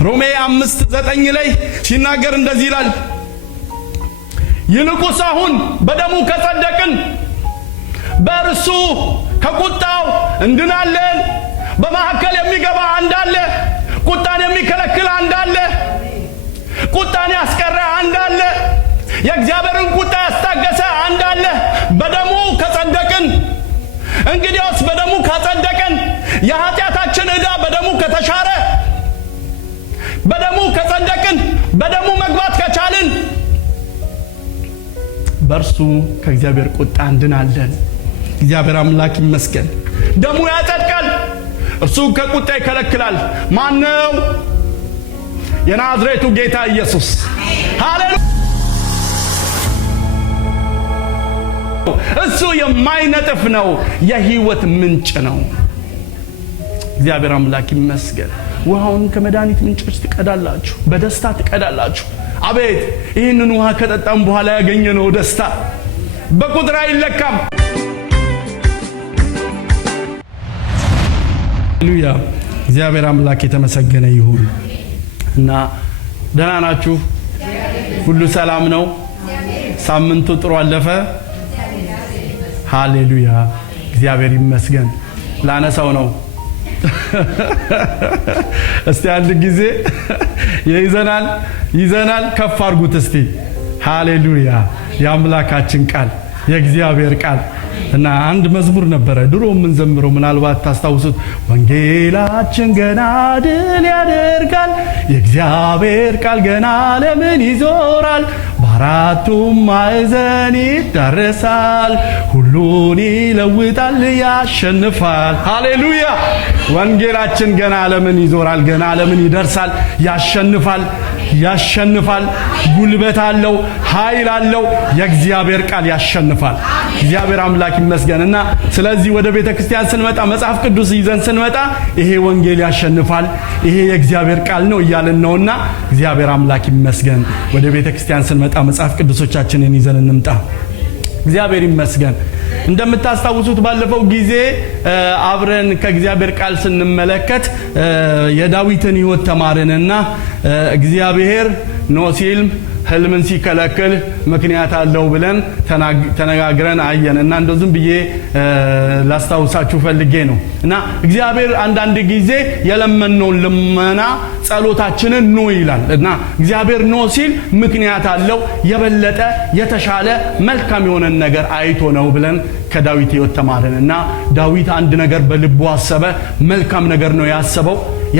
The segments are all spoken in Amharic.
ሮሜ 5:9 ላይ ሲናገር እንደዚህ ይላል፣ ይልቁንስ አሁን በደሙ ከጸደቅን በእርሱ ከቁጣው እንድናለን። በመሐከል የሚገባ አንድ አለ፣ ቁጣን የሚከለክል አንድ አለ፣ ቁጣን ያስቀረ አንድ አለ፣ የእግዚአብሔርን ቁጣ ያስታገሰ አንድ አለ። በደሙ ከጸደቅን፣ እንግዲያውስ በደሙ ከጸደቅን፣ የኃጢአታችን ዕዳ በደሙ ከተሻረ፣ በደሙ ከጸደቅን፣ በደሙ መግባት ከቻልን በእርሱ ከእግዚአብሔር ቁጣ እንድናለን። እግዚአብሔር አምላክ ይመስገን። ደሙ ያጸድቃል፣ እርሱ ከቁጣ ይከለክላል። ማነው? የናዝሬቱ ጌታ ኢየሱስ። ሃሌሉያ! እሱ የማይነጥፍ ነው፣ የሕይወት ምንጭ ነው። እግዚአብሔር አምላክ ይመስገን። ውሃውን ከመድኃኒት ምንጮች ትቀዳላችሁ፣ በደስታ ትቀዳላችሁ። አቤት! ይህንን ውሃ ከጠጣም በኋላ ያገኘነው ደስታ በቁጥር አይለካም። ሃሌሉያ! እግዚአብሔር አምላክ የተመሰገነ ይሁን። እና ደህና ናችሁ? ሁሉ ሰላም ነው? ሳምንቱ ጥሩ አለፈ? ሃሌሉያ! እግዚአብሔር ይመስገን። ላነሳው ነው። እስቲ አንድ ጊዜ ይዘናል ከፍ አድርጉት እስቲ። ሃሌሉያ! የአምላካችን ቃል የእግዚአብሔር ቃል እና አንድ መዝሙር ነበረ ድሮ ምን ዘምረው ምናልባት ታስታውሱት። ወንጌላችን ገና ድል ያደርጋል፣ የእግዚአብሔር ቃል ገና ዓለምን ይዞራል፣ በአራቱም ማዕዘን ይዳረሳል፣ ሁሉን ይለውጣል፣ ያሸንፋል። ሃሌሉያ! ወንጌላችን ገና ዓለምን ይዞራል፣ ገና ዓለምን ይደርሳል፣ ያሸንፋል። ጉልበት አለው፣ ኃይል አለው። የእግዚአብሔር ቃል ያሸንፋል። እግዚአብሔር አምላክ ይመስገንና ስለዚህ ወደ ቤተ ክርስቲያን ስንመጣ መጽሐፍ ቅዱስ ይዘን ስንመጣ ይሄ ወንጌል ያሸንፋል፣ ይሄ የእግዚአብሔር ቃል ነው እያልን ነውና እግዚአብሔር አምላክ ይመስገን። ወደ ቤተ ክርስቲያን ስንመጣ መጽሐፍ ቅዱሶቻችንን ይዘን እንምጣ። እግዚአብሔር ይመስገን። እንደምታስታውሱት ባለፈው ጊዜ አብረን ከእግዚአብሔር ቃል ስንመለከት የዳዊትን ሕይወት ተማርንና እግዚአብሔር ኖ ሲል ህልምን ሲከለክል ምክንያት አለው ብለን ተነጋግረን አየንና እንደው ዝም ብዬ ላስታውሳችሁ ፈልጌ ነው። እና እግዚአብሔር አንዳንድ ጊዜ የለመነውን ልመና ጸሎታችንን ኖ ይላል። እና እግዚአብሔር ኖ ሲል ምክንያት አለው፣ የበለጠ የተሻለ መልካም የሆነ ነገር አይቶ ነው ብለን ከዳዊት ሕይወት ተማርንና ዳዊት አንድ ነገር በልቡ አሰበ። መልካም ነገር ነው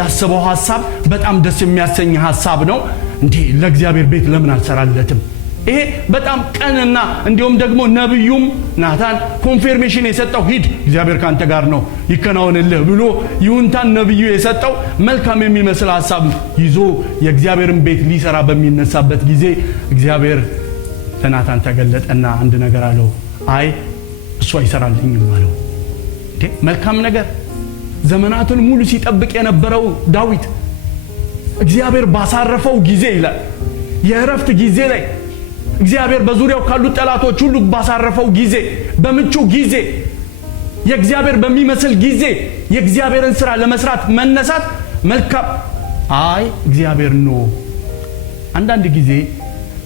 ያሰበው ሐሳብ በጣም ደስ የሚያሰኝ ሐሳብ ነው። እንዴ ለእግዚአብሔር ቤት ለምን አልሰራለትም? ይሄ በጣም ቀንና እንዲሁም ደግሞ ነብዩም ናታን ኮንፈርሜሽን የሰጠው ሂድ እግዚአብሔር ካንተ ጋር ነው ይከናወንልህ ብሎ ይሁንታን ነብዩ የሰጠው መልካም የሚመስል ሐሳብ ይዞ የእግዚአብሔርን ቤት ሊሰራ በሚነሳበት ጊዜ እግዚአብሔር ለናታን ተገለጠና አንድ ነገር አለው። አይ እሱ አይሰራልኝም አለው። እንዴ መልካም ነገር ዘመናትን ሙሉ ሲጠብቅ የነበረው ዳዊት እግዚአብሔር ባሳረፈው ጊዜ ይላል የእረፍት ጊዜ ላይ እግዚአብሔር በዙሪያው ካሉ ጠላቶች ሁሉ ባሳረፈው ጊዜ፣ በምቹ ጊዜ፣ የእግዚአብሔር በሚመስል ጊዜ የእግዚአብሔርን ሥራ ለመስራት መነሳት መልካም። አይ እግዚአብሔር ነው። አንዳንድ ጊዜ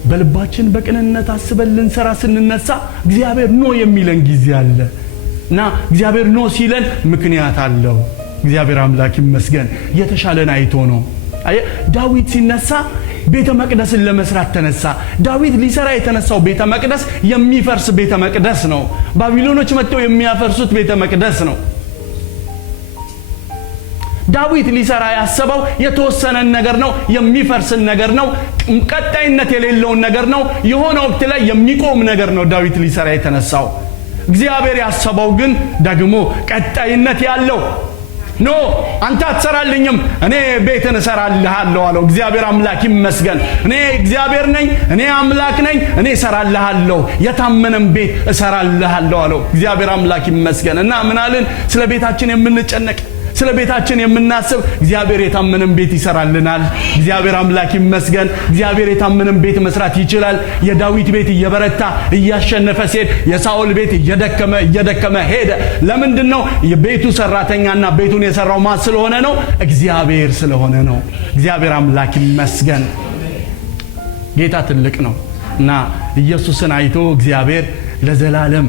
በልባችን በቅንነት አስበን ልንሰራ ስንነሳ እግዚአብሔር ነው የሚለን ጊዜ አለ እና እግዚአብሔር ነው ሲለን ምክንያት አለው። እግዚአብሔር አምላክ ይመስገን። የተሻለን አይቶ ነው። ዳዊት ሲነሳ ቤተ መቅደስን ለመስራት ተነሳ። ዳዊት ሊሰራ የተነሳው ቤተ መቅደስ የሚፈርስ ቤተ መቅደስ ነው። ባቢሎኖች መጥተው የሚያፈርሱት ቤተ መቅደስ ነው። ዳዊት ሊሰራ ያሰበው የተወሰነ ነገር ነው፣ የሚፈርስን ነገር ነው፣ ቀጣይነት የሌለውን ነገር ነው፣ የሆነ ወቅት ላይ የሚቆም ነገር ነው ዳዊት ሊሰራ የተነሳው። እግዚአብሔር ያሰበው ግን ደግሞ ቀጣይነት ያለው ኖ አንተ አትሰራልኝም እኔ ቤትን እሰራልሃለሁ አለው። እግዚአብሔር አምላክ ይመስገን። እኔ እግዚአብሔር ነኝ፣ እኔ አምላክ ነኝ፣ እኔ እሰራልሃለሁ፣ የታመነም ቤት እሰራልሃለሁ አለው። እግዚአብሔር አምላክ ይመስገን። እና ምን አለን? ስለ ቤታችን የምንጨነቅ ስለ ቤታችን የምናስብ እግዚአብሔር የታመነን ቤት ይሰራልናል። እግዚአብሔር አምላክ ይመስገን። እግዚአብሔር የታመነን ቤት መስራት ይችላል። የዳዊት ቤት እየበረታ እያሸነፈ ሲሄድ የሳኦል ቤት እየደከመ ሄደ። ለምንድነው? የቤቱ ሰራተኛና ቤቱን የሰራው ማን ስለሆነ ነው? እግዚአብሔር ስለሆነ ነው። እግዚአብሔር አምላክ ይመስገን። ጌታ ትልቅ ነው እና ኢየሱስን አይቶ እግዚአብሔር ለዘላለም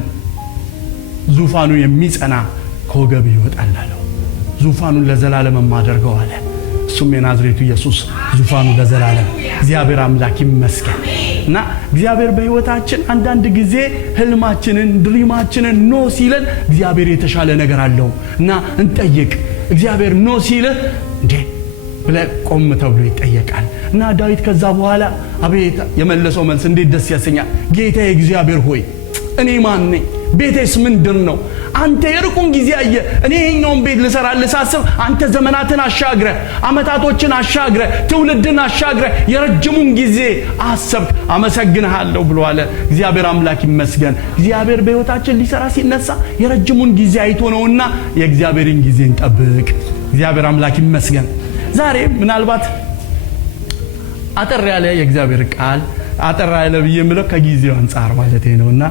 ዙፋኑ የሚጸና ከወገብ ይወጣል አለው። ዙፋኑን ለዘላለም ማደርገው አለ። እሱም የናዝሬቱ ኢየሱስ ዙፋኑ ለዘላለም። እግዚአብሔር አምላክ ይመስገን። እና እግዚአብሔር በህይወታችን አንዳንድ ጊዜ ህልማችንን ድሪማችንን ኖ ሲለን እግዚአብሔር የተሻለ ነገር አለው እና እንጠይቅ። እግዚአብሔር ኖ ሲልህ እንዴ ብለህ ቆም ተብሎ ይጠየቃል። እና ዳዊት ከዛ በኋላ አቤት የመለሰው መልስ እንዴት ደስ ያሰኛል። ጌታዬ እግዚአብሔር ሆይ እኔ ማን ነኝ? ቤቴስ ምንድን ነው? አንተ የርቁን ጊዜ አየ። እኔ ይሄኛውን ቤት ልሰራልህ ሳስብ አንተ ዘመናትን አሻግረ አመታቶችን አሻግረ ትውልድን አሻግረ የረጅሙን ጊዜ አሰብክ። አመሰግንሃለሁ ብሎ አለ። እግዚአብሔር አምላክ ይመስገን። እግዚአብሔር በህይወታችን ሊሰራ ሲነሳ የረጅሙን ጊዜ አይቶ ነውና የእግዚአብሔርን ጊዜ እንጠብቅ። እግዚአብሔር አምላክ ይመስገን። ዛሬ ምናልባት አጠር ያለ የእግዚአብሔር ቃል አጠር ያለ ብዬ የምለው ከጊዜው አንፃር ማለት ነውና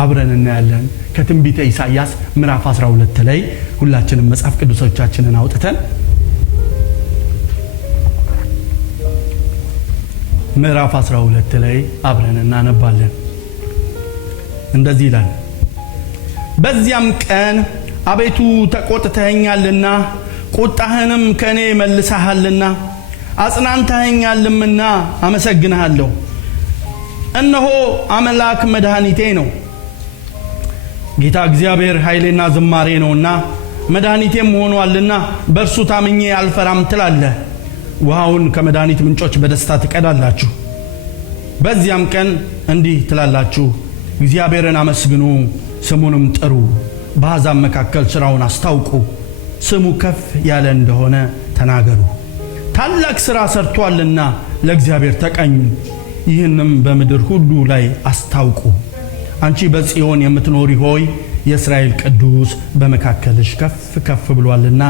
አብረን እናያለን። ከትንቢተ ኢሳይያስ ምዕራፍ 12 ላይ ሁላችንም መጽሐፍ ቅዱሶቻችንን አውጥተን ምዕራፍ 12 ላይ አብረን እናነባለን። እንደዚህ ይላል። በዚያም ቀን አቤቱ ተቆጥተኸኛልና ቁጣህንም ከኔ መልሰሃልና አጽናንተኸኛልምና አመሰግንሃለሁ። እነሆ አምላክ መድኃኒቴ ነው። ጌታ እግዚአብሔር ኃይሌና ዝማሬ ነውና መድኃኒቴም ሆኗልና በእርሱ ታምኜ አልፈራም ትላለህ። ውሃውን ከመድኃኒት ምንጮች በደስታ ትቀዳላችሁ። በዚያም ቀን እንዲህ ትላላችሁ፣ እግዚአብሔርን አመስግኑ፣ ስሙንም ጥሩ፣ በአሕዛብ መካከል ሥራውን አስታውቁ፣ ስሙ ከፍ ያለ እንደሆነ ተናገሩ። ታላቅ ሥራ ሰርቷልና ለእግዚአብሔር ተቀኙ፣ ይህንም በምድር ሁሉ ላይ አስታውቁ። አንቺ በጽዮን የምትኖሪ ሆይ የእስራኤል ቅዱስ በመካከልሽ ከፍ ከፍ ብሏልና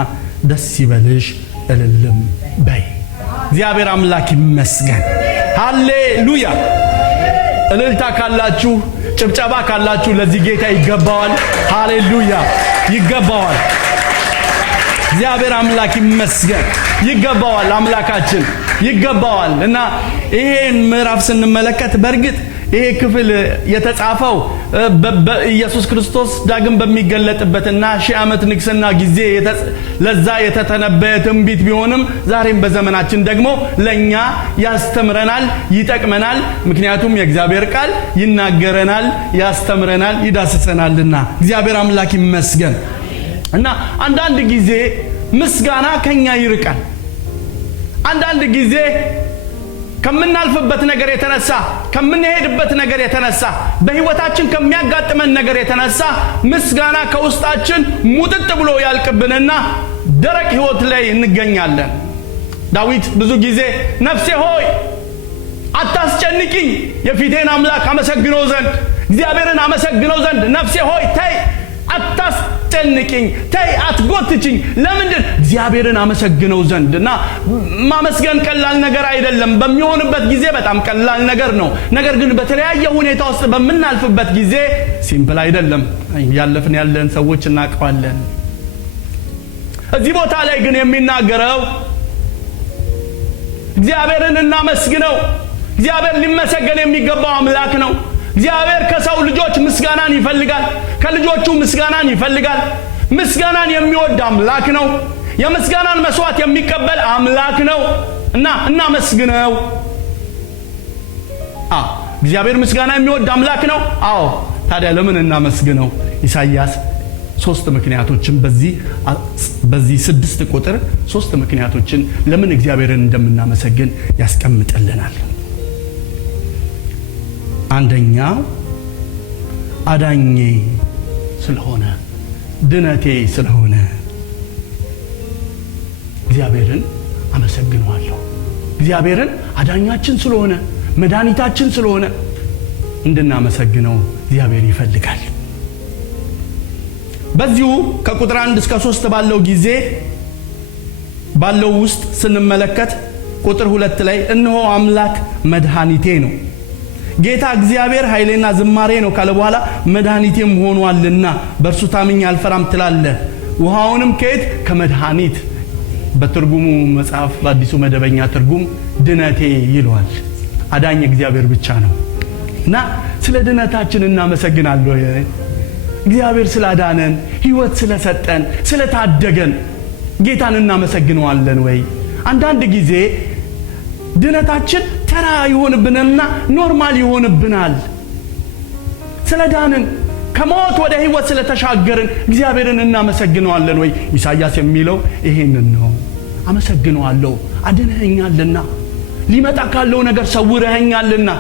ደስ ይበልሽ እልልም በይ። እግዚአብሔር አምላክ ይመስገን። ሃሌሉያ። እልልታ ካላችሁ ጭብጨባ ካላችሁ ለዚህ ጌታ ይገባዋል። ሃሌሉያ ይገባዋል። እግዚአብሔር አምላክ ይመስገን። ይገባዋል። አምላካችን ይገባዋል። እና ይሄን ምዕራፍ ስንመለከት በእርግጥ ይሄ ክፍል የተጻፈው በኢየሱስ ክርስቶስ ዳግም በሚገለጥበትና ሺህ ዓመት ንግስና ጊዜ ለዛ የተተነበየ ትንቢት ቢሆንም ዛሬም በዘመናችን ደግሞ ለኛ ያስተምረናል፣ ይጠቅመናል። ምክንያቱም የእግዚአብሔር ቃል ይናገረናል፣ ያስተምረናል፣ ይዳስሰናልና እግዚአብሔር አምላክ ይመስገን። እና አንዳንድ ጊዜ ምስጋና ከኛ ይርቃል። አንዳንድ ጊዜ ከምናልፍበት ነገር የተነሳ ከምንሄድበት ነገር የተነሳ በህይወታችን ከሚያጋጥመን ነገር የተነሳ ምስጋና ከውስጣችን ሙጥጥ ብሎ ያልቅብንና ደረቅ ህይወት ላይ እንገኛለን። ዳዊት ብዙ ጊዜ ነፍሴ ሆይ አታስጨንቂኝ፣ የፊቴን አምላክ አመሰግነው ዘንድ እግዚአብሔርን አመሰግነው ዘንድ ነፍሴ ሆይ ተይ አታስጨንቂኝ፣ ተይ አትጎትችኝ። ለምንድን? እግዚአብሔርን አመሰግነው ዘንድ። እና ማመስገን ቀላል ነገር አይደለም። በሚሆንበት ጊዜ በጣም ቀላል ነገር ነው። ነገር ግን በተለያየ ሁኔታ ውስጥ በምናልፍበት ጊዜ ሲምፕል አይደለም። ያለፍን ያለን ሰዎች እናውቀዋለን። እዚህ ቦታ ላይ ግን የሚናገረው እግዚአብሔርን እናመስግነው። እግዚአብሔር ሊመሰገን የሚገባው አምላክ ነው። እግዚአብሔር ከሰው ልጆች ምስጋናን ይፈልጋል። ከልጆቹ ምስጋናን ይፈልጋል። ምስጋናን የሚወድ አምላክ ነው። የምስጋናን መስዋዕት የሚቀበል አምላክ ነው እና እናመስግነው። እግዚአብሔር ምስጋና የሚወድ አምላክ ነው። አዎ፣ ታዲያ ለምን እናመስግነው? ኢሳይያስ 3 ምክንያቶችን በዚህ 6 ቁጥር 3 ምክንያቶችን ለምን እግዚአብሔርን እንደምናመሰግን ያስቀምጥልናል። አንደኛው አዳኜ ስለሆነ፣ ድነቴ ስለሆነ እግዚአብሔርን አመሰግነዋለሁ። እግዚአብሔርን አዳኛችን ስለሆነ፣ መድኃኒታችን ስለሆነ እንድናመሰግነው እግዚአብሔር ይፈልጋል። በዚሁ ከቁጥር 1 እስከ 3 ባለው ጊዜ ባለው ውስጥ ስንመለከት ቁጥር 2 ላይ እነሆ አምላክ መድኃኒቴ ነው፣ ጌታ እግዚአብሔር ኃይሌና ዝማሬ ነው ካለ በኋላ መድኃኒቴም ሆኗልና በእርሱ ታምኜ አልፈራም ትላለህ። ውሃውንም ከየት? ከመድኃኒት። በትርጉሙ መጽሐፍ በአዲሱ መደበኛ ትርጉም ድነቴ ይለዋል። አዳኝ እግዚአብሔር ብቻ ነው እና ስለ ድነታችን እናመሰግናለን። እግዚአብሔር ስላዳነን፣ ሕይወት ስለሰጠን፣ ስለታደገን ጌታን እናመሰግነዋለን ወይ? አንዳንድ ጊዜ ድነታችን ተራ ይሆንብንና ኖርማል ይሆንብናል። ስለዳንን ከሞት ወደ ሕይወት ስለተሻገርን እግዚአብሔርን እናመሰግነዋለን ወይ? ኢሳይያስ የሚለው ይሄንን ነው። አመሰግነዋለሁ አድነኸኛልና፣ ሊመጣ ካለው ነገር ሰውረኸኛልና፣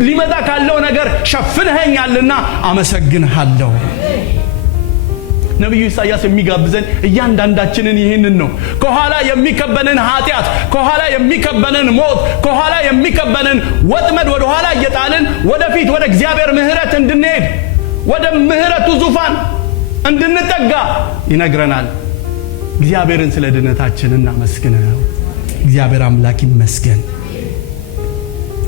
ሊመጣ ካለው ነገር ሸፍነኸኛልና አመሰግንሃለሁ። ነብዩ ኢሳይያስ የሚጋብዘን እያንዳንዳችንን ይሄንን ነው። ከኋላ የሚከበንን ኃጢያት፣ ከኋላ የሚከበንን ሞት፣ ከኋላ የሚከበንን ወጥመድ ወደ ኋላ እየጣልን ወደፊት ወደ እግዚአብሔር ምህረት እንድንሄድ፣ ወደ ምህረቱ ዙፋን እንድንጠጋ ይነግረናል። እግዚአብሔርን ስለ ድነታችን እናመስግነው። እግዚአብሔር አምላክ ይመስገን።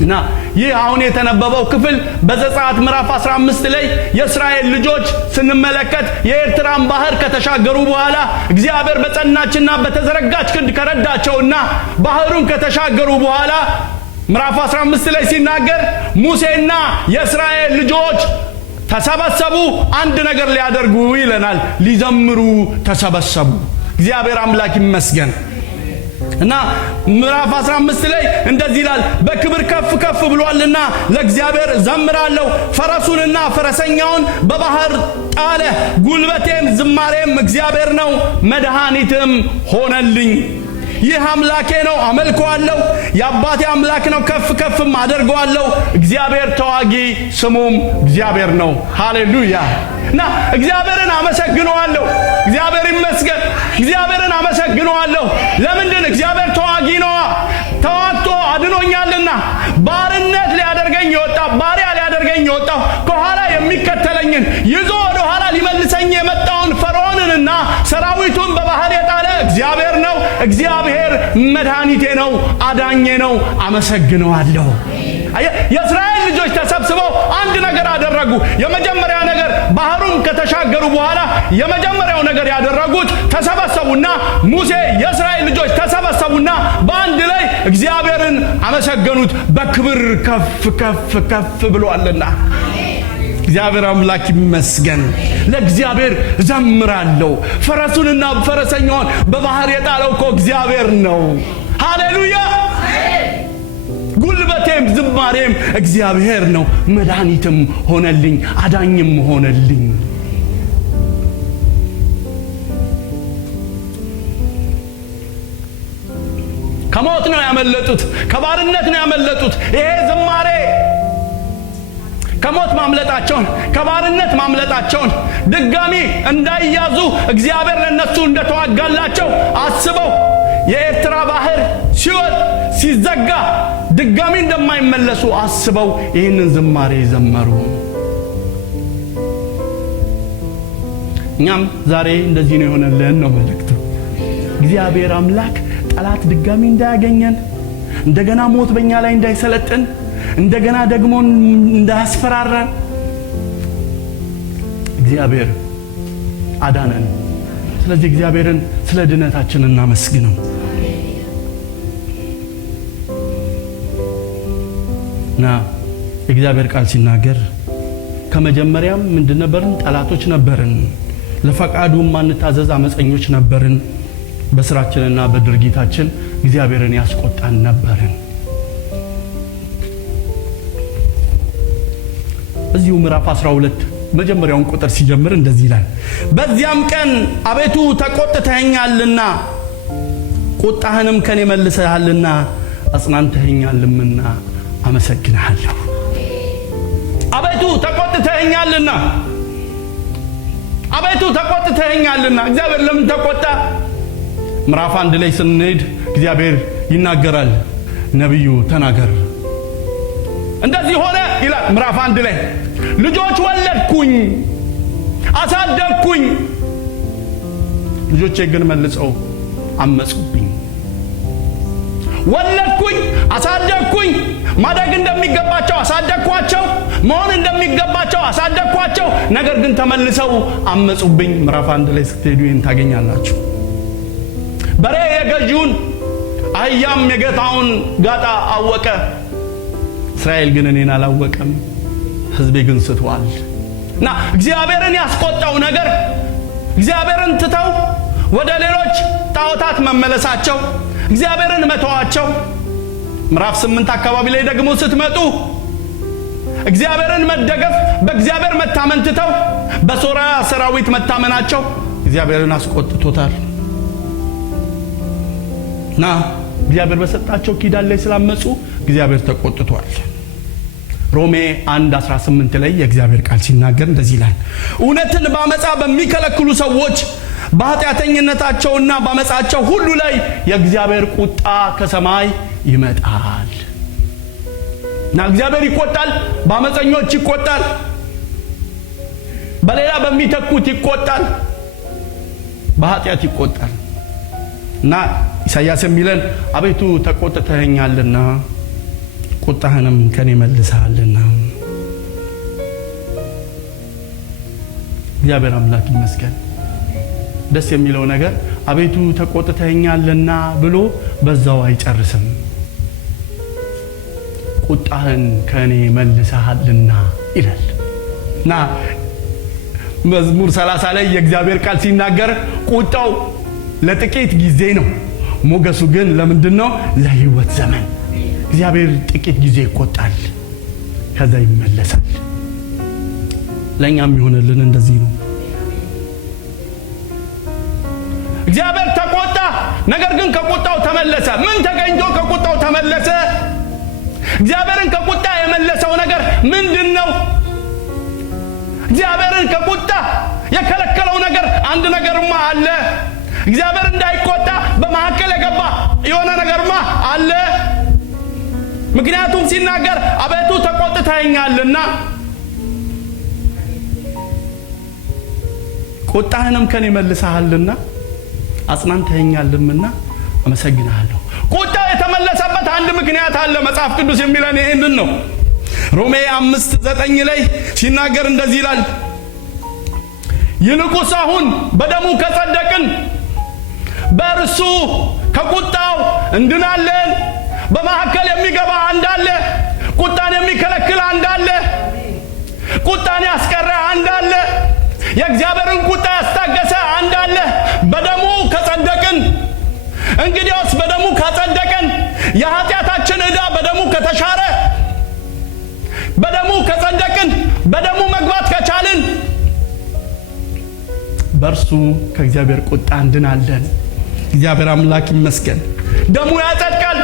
እና ይህ አሁን የተነበበው ክፍል በዘጸአት ምዕራፍ 15 ላይ የእስራኤል ልጆች ስንመለከት የኤርትራን ባህር ከተሻገሩ በኋላ እግዚአብሔር በጸናችና በተዘረጋች ክንድ ከረዳቸውና ባህሩን ከተሻገሩ በኋላ ምዕራፍ 15 ላይ ሲናገር ሙሴና የእስራኤል ልጆች ተሰበሰቡ፣ አንድ ነገር ሊያደርጉ ይለናል። ሊዘምሩ ተሰበሰቡ። እግዚአብሔር አምላክ ይመስገን። እና ምዕራፍ 15 ላይ እንደዚህ ይላል፣ በክብር ከፍ ከፍ ብሏልና ለእግዚአብሔር ዘምራለሁ። ፈረሱንና ፈረሰኛውን በባህር ጣለ። ጉልበቴም ዝማሬም እግዚአብሔር ነው፣ መድኃኒትም ሆነልኝ። ይህ አምላኬ ነው፣ አመልከዋለሁ። የአባቴ አምላክ ነው፣ ከፍ ከፍም አደርገዋለሁ። እግዚአብሔር ተዋጊ፣ ስሙም እግዚአብሔር ነው። ሃሌሉያ። እና እግዚአብሔርን አመሰግነዋለሁ። እግዚአብሔር ይመስገን። እግዚአብሔርን አመሰግነዋለሁ። ለምንድን? እግዚአብሔር ተዋጊ ነው። ተዋግቶ አድኖኛልና። ባርነት ሊያደርገኝ የወጣ ባሪያ ሊያደርገኝ የወጣው ከኋላ የሚከተለኝን ይዞ ወደ ኋላ ሊመልሰኝ የመጣውን ፈርዖንንና ሰራዊቱን በባህር የጣለ እግዚአብሔር ነው። እግዚአብሔር መድኃኒቴ ነው፣ አዳኜ ነው። አመሰግነዋለሁ። የእስራኤል ልጆች ተሰብስበው አንድ ነገር አደረጉ። የመጀመሪያ ነገር ባህሩን ከተሻገሩ በኋላ የመጀመሪያው ነገር ያደረጉት ተሰበሰቡና ሙሴ የእስራኤል ልጆች ተሰበሰቡና በአንድ ላይ እግዚአብሔርን አመሰገኑት። በክብር ከፍ ከፍ ከፍ ብሏልና እግዚአብሔር አምላክ ይመስገን። ለእግዚአብሔር ዘምራለሁ። ፈረሱንና ፈረሰኛውን በባህር የጣለው እኮ እግዚአብሔር ነው። ሃሌሉያ። ጉልበቴም ዝማሬም እግዚአብሔር ነው፣ መድኃኒትም ሆነልኝ፣ አዳኝም ሆነልኝ። ከሞት ነው ያመለጡት፣ ከባርነት ነው ያመለጡት። ይሄ ዝማሬ ከሞት ማምለጣቸውን፣ ከባርነት ማምለጣቸውን፣ ድጋሚ እንዳይያዙ እግዚአብሔር ለነሱ እንደተዋጋላቸው አስበው የኤርትራ ባህር ሲወጥ ሲዘጋ ድጋሚ እንደማይመለሱ አስበው ይህንን ዝማሬ ዘመሩ። እኛም ዛሬ እንደዚህ ነው የሆነልን ነው መልእክቱ። እግዚአብሔር አምላክ ጠላት ድጋሚ እንዳያገኘን፣ እንደገና ሞት በእኛ ላይ እንዳይሰለጥን፣ እንደገና ደግሞ እንዳያስፈራራን እግዚአብሔር አዳነን። ስለዚህ እግዚአብሔርን ስለ ድነታችን እናመስግነው። እና እግዚአብሔር ቃል ሲናገር ከመጀመሪያም ምንድን ነበርን? ጠላቶች ነበርን። ለፈቃዱም ማንታዘዝ አመፀኞች ነበርን። በስራችንና በድርጊታችን እግዚአብሔርን ያስቆጣን ነበርን። እዚሁ ምዕራፍ 12 መጀመሪያውን ቁጥር ሲጀምር እንደዚህ ይላል፣ በዚያም ቀን አቤቱ ተቆጥተኸኛልና ቁጣህንም ከኔ መልሰሃልና አጽናንተኸኛልምና አመሰግንሃለሁ። አቤቱ ተቆጥተኸኛልና፣ አቤቱ ተቆጥተኸኛልና። እግዚአብሔር ለምን ተቆጣ? ምዕራፍ 1 ላይ ስንሄድ እግዚአብሔር ይናገራል። ነብዩ ተናገር፣ እንደዚህ ሆነ ይላል። ምዕራፍ 1 ላይ ልጆች ወለድኩኝ፣ አሳደግኩኝ፣ ልጆቼ ግን መልሰው አመጹብኝ። ወለድኩኝ፣ አሳደግኩኝ፣ ማደግ እንደሚገባቸው አሳደግኳቸው፣ መሆን እንደሚገባቸው አሳደግኳቸው። ነገር ግን ተመልሰው አመጹብኝ። ምዕራፍ 1 ላይ ስትሄዱ ይህን ታገኛላችሁ። በሬ የገዢውን አህያም የጌታውን ጋጣ አወቀ፣ እስራኤል ግን እኔን አላወቀም፣ ሕዝቤ ግን ስቷል። እና እግዚአብሔርን ያስቆጣው ነገር እግዚአብሔርን ትተው ወደ ሌሎች ጣዖታት መመለሳቸው፣ እግዚአብሔርን መተዋቸው። ምዕራፍ 8 አካባቢ ላይ ደግሞ ስትመጡ እግዚአብሔርን መደገፍ በእግዚአብሔር መታመን ትተው በሶርያ ሰራዊት መታመናቸው እግዚአብሔርን አስቆጥቶታል። እና እግዚአብሔር በሰጣቸው ኪዳን ላይ ስላመጹ እግዚአብሔር ተቆጥቷል። ሮሜ 1:18 ላይ የእግዚአብሔር ቃል ሲናገር እንደዚህ ይላል፣ እውነትን በአመፃ በሚከለክሉ ሰዎች በኃጢአተኝነታቸውና በአመፃቸው ሁሉ ላይ የእግዚአብሔር ቁጣ ከሰማይ ይመጣል። እና እግዚአብሔር ይቆጣል፣ በአመፀኞች ይቆጣል፣ በሌላ በሚተኩት ይቆጣል፣ በኃጢአት ይቆጣል። እና ኢሳይያስ የሚለን አቤቱ ተቆጥተኸኛልና ቁጣህንም ከኔ መልሰሃልና። እግዚአብሔር አምላክ ይመስገን። ደስ የሚለው ነገር አቤቱ ተቆጥተኸኛልና ብሎ በዛው አይጨርስም። ቁጣህን ከኔ መልሰሃልና ይላል። እና መዝሙር 30 ላይ የእግዚአብሔር ቃል ሲናገር ቁጣው ለጥቂት ጊዜ ነው፣ ሞገሱ ግን ለምንድነው? ለሕይወት ዘመን። እግዚአብሔር ጥቂት ጊዜ ይቆጣል፣ ከዛ ይመለሳል። ለኛም ይሆነልን እንደዚህ ነው። እግዚአብሔር ተቆጣ፣ ነገር ግን ከቁጣው ተመለሰ። ምን ተገኝቶ ከቁጣው ተመለሰ? እግዚአብሔርን ከቁጣ የመለሰው ነገር ምንድነው? እግዚአብሔርን ከቁጣ የከለከለው ነገር አንድ ነገርማ አለ። እግዚአብሔር እንዳይቆጣ በመሐከል የገባ የሆነ ነገርማ አለ። ምክንያቱም ሲናገር አቤቱ ተቆጥተኸኛልና ቁጣህንም ከኔ መልሰሃልና አጽናንተኸኛልምና አመሰግናለሁ። ቁጣ የተመለሰበት አንድ ምክንያት አለ። መጽሐፍ ቅዱስ የሚለን ይሄንን ነው። ሮሜ 5:9 ላይ ሲናገር እንደዚህ ይላል፣ ይልቁንስ አሁን በደሙ ከጸደቅን በእርሱ ከቁጣው እንድናለን። በመሐከል የሚገባ አንድ አለ፣ ቁጣን የሚከለክል አንድ አለ፣ ቁጣን ያስቀረ አንድ አለ፣ የእግዚአብሔርን ቁጣ ያስታገሰ አንድ አለ። በደሙ ከጸደቅን፣ እንግዲያውስ በደሙ ከጸደቅን፣ የኃጢአታችን ዕዳ በደሙ ከተሻረ፣ በደሙ ከጸደቅን፣ በደሙ መግባት ከቻልን በእርሱ ከእግዚአብሔር ቁጣ እንድናለን። እግዚአብሔር አምላክ ይመስገን። ደሙ ያጸድቃል፣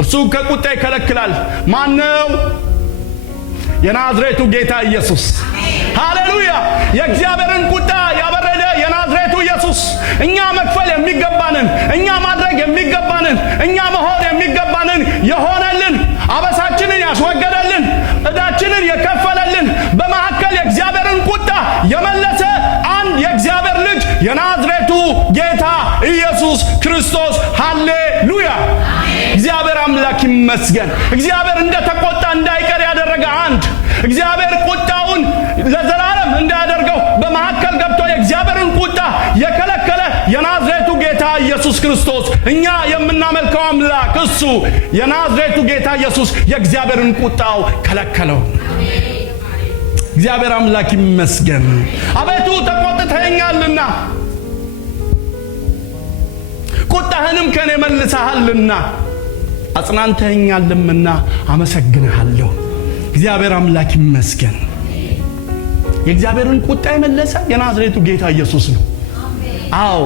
እርሱ ከቁጣ ይከለክላል። ማን ነው? የናዝሬቱ ጌታ ኢየሱስ። ሃሌሉያ! የእግዚአብሔርን ቁጣ ያበረደ የናዝሬቱ ኢየሱስ እኛ መክፈል የሚገባንን፣ እኛ ማድረግ የሚገባንን፣ እኛ መሆን የሚገባንን የሆነልን፣ አበሳችንን ያስወገደልን፣ ዕዳችንን የከፈለልን፣ በመሐከል የእግዚአብሔርን ቁጣ የመለሰ አንድ የእግዚአብሔር ልጅ የናዝሬቱ ጌታ ኢየሱስ ክርስቶስ። ሃሌሉያ! እግዚአብሔር አምላክ ይመስገን። እግዚአብሔር እንደተቆጣ እንዳይቀር ያደረገ አንድ፣ እግዚአብሔር ቁጣውን ለዘላለም እንዳያደርገው በመሐከል ገብቶ የእግዚአብሔርን ቁጣ የከለከለ የናዝሬቱ ጌታ ኢየሱስ ክርስቶስ። እኛ የምናመልከው አምላክ እሱ የናዝሬቱ ጌታ ኢየሱስ የእግዚአብሔርን ቁጣው ከለከለው። እግዚአብሔር አምላክ ይመስገን። አቤቱ ተቆጥተኸኛልና ቁጣህንም ከኔ መልሰሃልና አጽናንተኸኛልምና አመሰግንሃለሁ። እግዚአብሔር አምላክ ይመስገን። የእግዚአብሔርን ቁጣ የመለሰ የናዝሬቱ ጌታ ኢየሱስ ነው። አዎ፣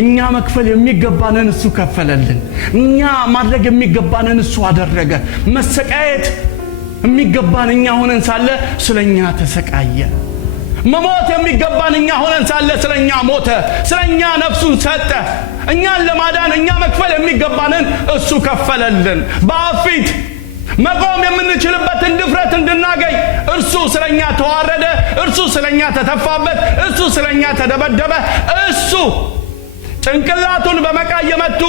እኛ መክፈል የሚገባንን እሱ ከፈለልን። እኛ ማድረግ የሚገባንን እሱ አደረገ። መሰቃየት የሚገባን እኛ ሆነን ሳለ ስለኛ ተሰቃየ። መሞት የሚገባን እኛ ሆነን ሳለ ስለኛ ሞተ። ስለኛ ነፍሱን ሰጠ። እኛን ለማዳን እኛ መክፈል የሚገባንን እሱ ከፈለልን። በአብ ፊት መቆም የምንችልበትን ድፍረት እንድናገኝ እርሱ ስለኛ ተዋረደ፣ እርሱ ስለኛ ተተፋበት፣ እርሱ ስለኛ ተደበደበ። እሱ ጭንቅላቱን በመቃ እየመቱ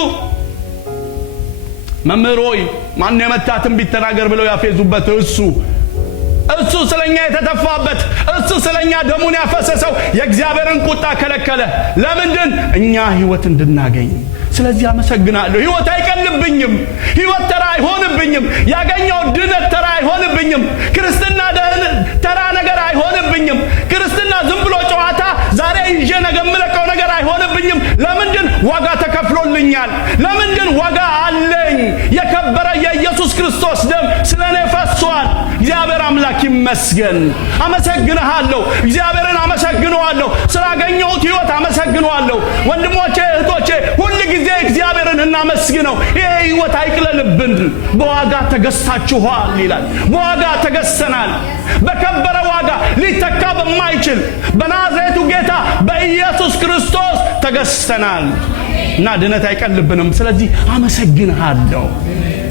መምህር ሆይ ማን የመታትን ቢተናገር ብለው ያፌዙበት እሱ ስለኛ የተተፋበት፣ እሱ ስለኛ ደሙን ያፈሰሰው የእግዚአብሔርን ቁጣ ከለከለ። ለምንድን? እኛ ሕይወት እንድናገኝ። ስለዚህ አመሰግናለሁ። ሕይወት አይቀልብኝም። ሕይወት ተራ አይሆንብኝም። ያገኘው ድነት ተራ አይሆንብኝም። ክርስትና ተራ ነገር አይሆንብኝም። ክርስትና ዝም ብሎ ጨዋታ ዛሬ ይዤ ነገ የምለቀው ነገር አይሆንብኝም። ለምንድን? ዋጋ ተከፍሎልኛል። ለምንድን? ዋጋ አለኝ። የከበረ የኢየሱስ ክርስቶስ ደም ስለኔ ፈሷል። እግዚአብሔር አምላክ ይመስገን። አመሰግንሃለሁ። እግዚአብሔርን አመሰግነዋለሁ። ስላገኘሁት ሕይወት አመሰግነዋለሁ። ወንድሞቼ እህቶቼ፣ ሁሉ ጊዜ እግዚአብሔርን እናመስግነው። ይሄ ሕይወት አይቅለልብን። በዋጋ ተገዝታችኋል ይላል። በዋጋ ተገዝተናል። በከበረ ዋጋ ሊተካ በማይችል በናዝሬቱ ጌታ በኢየሱስ ክርስቶስ ተገዝተናል እና ድነት አይቀልብንም። ስለዚህ አመሰግንሃለሁ።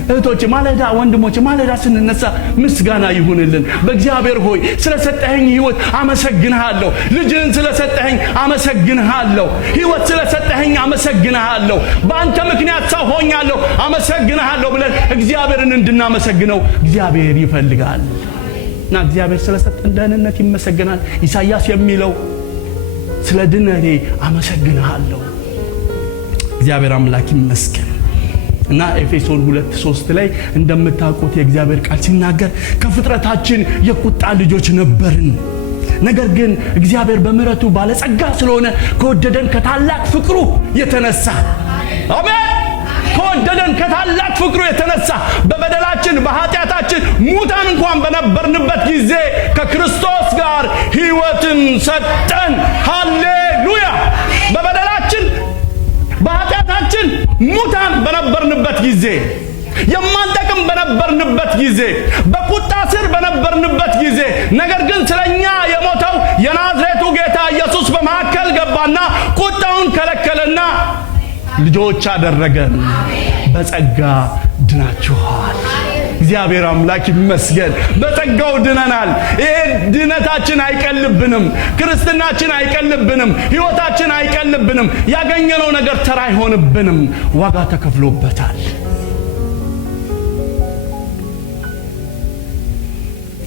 እህቶቼ ማለዳ፣ ወንድሞቼ ማለዳ ስንነሳ ምስጋና ይሁንልን። በእግዚአብሔር ሆይ ስለሰጠኸኝ ሕይወት አመሰግንሃለሁ። ልጅህን ስለሰጠኸኝ አመሰግንሃለሁ። ሕይወት ስለሰጠኸኝ አመሰግንሃለሁ። በአንተ ምክንያት ሰው ሆኛለሁ፣ አመሰግንሃለሁ ብለን እግዚአብሔርን እንድናመሰግነው እግዚአብሔር ይፈልጋል እና እግዚአብሔር ስለሰጠን ደህንነት ይመሰገናል። ኢሳይያስ የሚለው ስለ ድነቴ አመሰግንሃለሁ። እግዚአብሔር አምላክ ይመስገን። እና ኤፌሶን 2:3 ላይ እንደምታውቁት የእግዚአብሔር ቃል ሲናገር ከፍጥረታችን የቁጣ ልጆች ነበርን፣ ነገር ግን እግዚአብሔር በምሕረቱ ባለጸጋ ስለሆነ ከወደደን ከታላቅ ፍቅሩ የተነሳ አሜን፣ ከወደደን ከታላቅ ፍቅሩ የተነሳ በበደላችን በኃጢአታችን ሙታን እንኳን በነበርንበት ጊዜ ከክርስቶስ ጋር ሕይወትን ሰጠን። ሃሌሉያ! በበደላችን በኃጢአታችን ሙታን በነበርንበት ጊዜ፣ የማንጠቅም በነበርንበት ጊዜ፣ በቁጣ ስር በነበርንበት ጊዜ፣ ነገር ግን ስለኛ የሞተው የናዝሬቱ ጌታ ኢየሱስ በመካከል ገባና ቁጣውን ከለከለና ልጆች አደረገን። በጸጋ ድናችኋል። እግዚአብሔር አምላክ ይመስገን። በጸጋው ድነናል። ይሄ ድነታችን አይቀልብንም። ክርስትናችን አይቀልብንም። ሕይወታችን አይቀልብንም። ያገኘነው ነገር ተራ አይሆንብንም። ዋጋ ተከፍሎበታል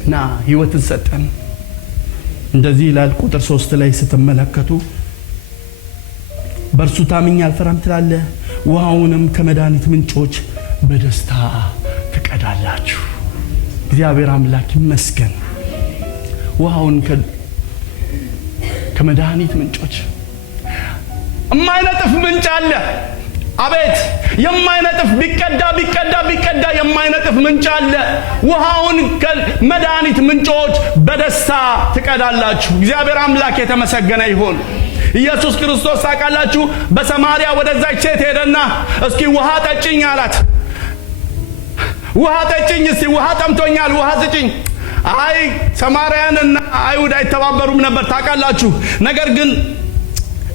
እና ሕይወትን ሰጠን። እንደዚህ ይላል ቁጥር 3 ላይ ስትመለከቱ በእርሱ ታምኜ አልፈራም ትላለህ፣ ውሃውንም ከመድኃኒት ምንጮች በደስታ ትቀዳላችሁ። እግዚአብሔር አምላክ ይመስገን። ውሃውን ከመድኃኒት ምንጮች የማይነጥፍ ምንጭ አለ። አቤት! የማይነጥፍ ቢቀዳ የማይነጥፍ ምንጭ አለ። ውሃውን ከመድኃኒት ምንጮች በደስታ ትቀዳላችሁ። እግዚአብሔር አምላክ የተመሰገነ ይሁን። ኢየሱስ ክርስቶስ ታውቃላችሁ፣ በሰማርያ ወደዛች ሴት ሄደና እስኪ ውሃ ጠጭኝ አላት። ውሃ ጠጭኝ፣ እስቲ ውሃ ጠምቶኛል፣ ውሃ ስጭኝ። አይ ሰማርያንና አይሁድ አይተባበሩም ነበር ታውቃላችሁ። ነገር ግን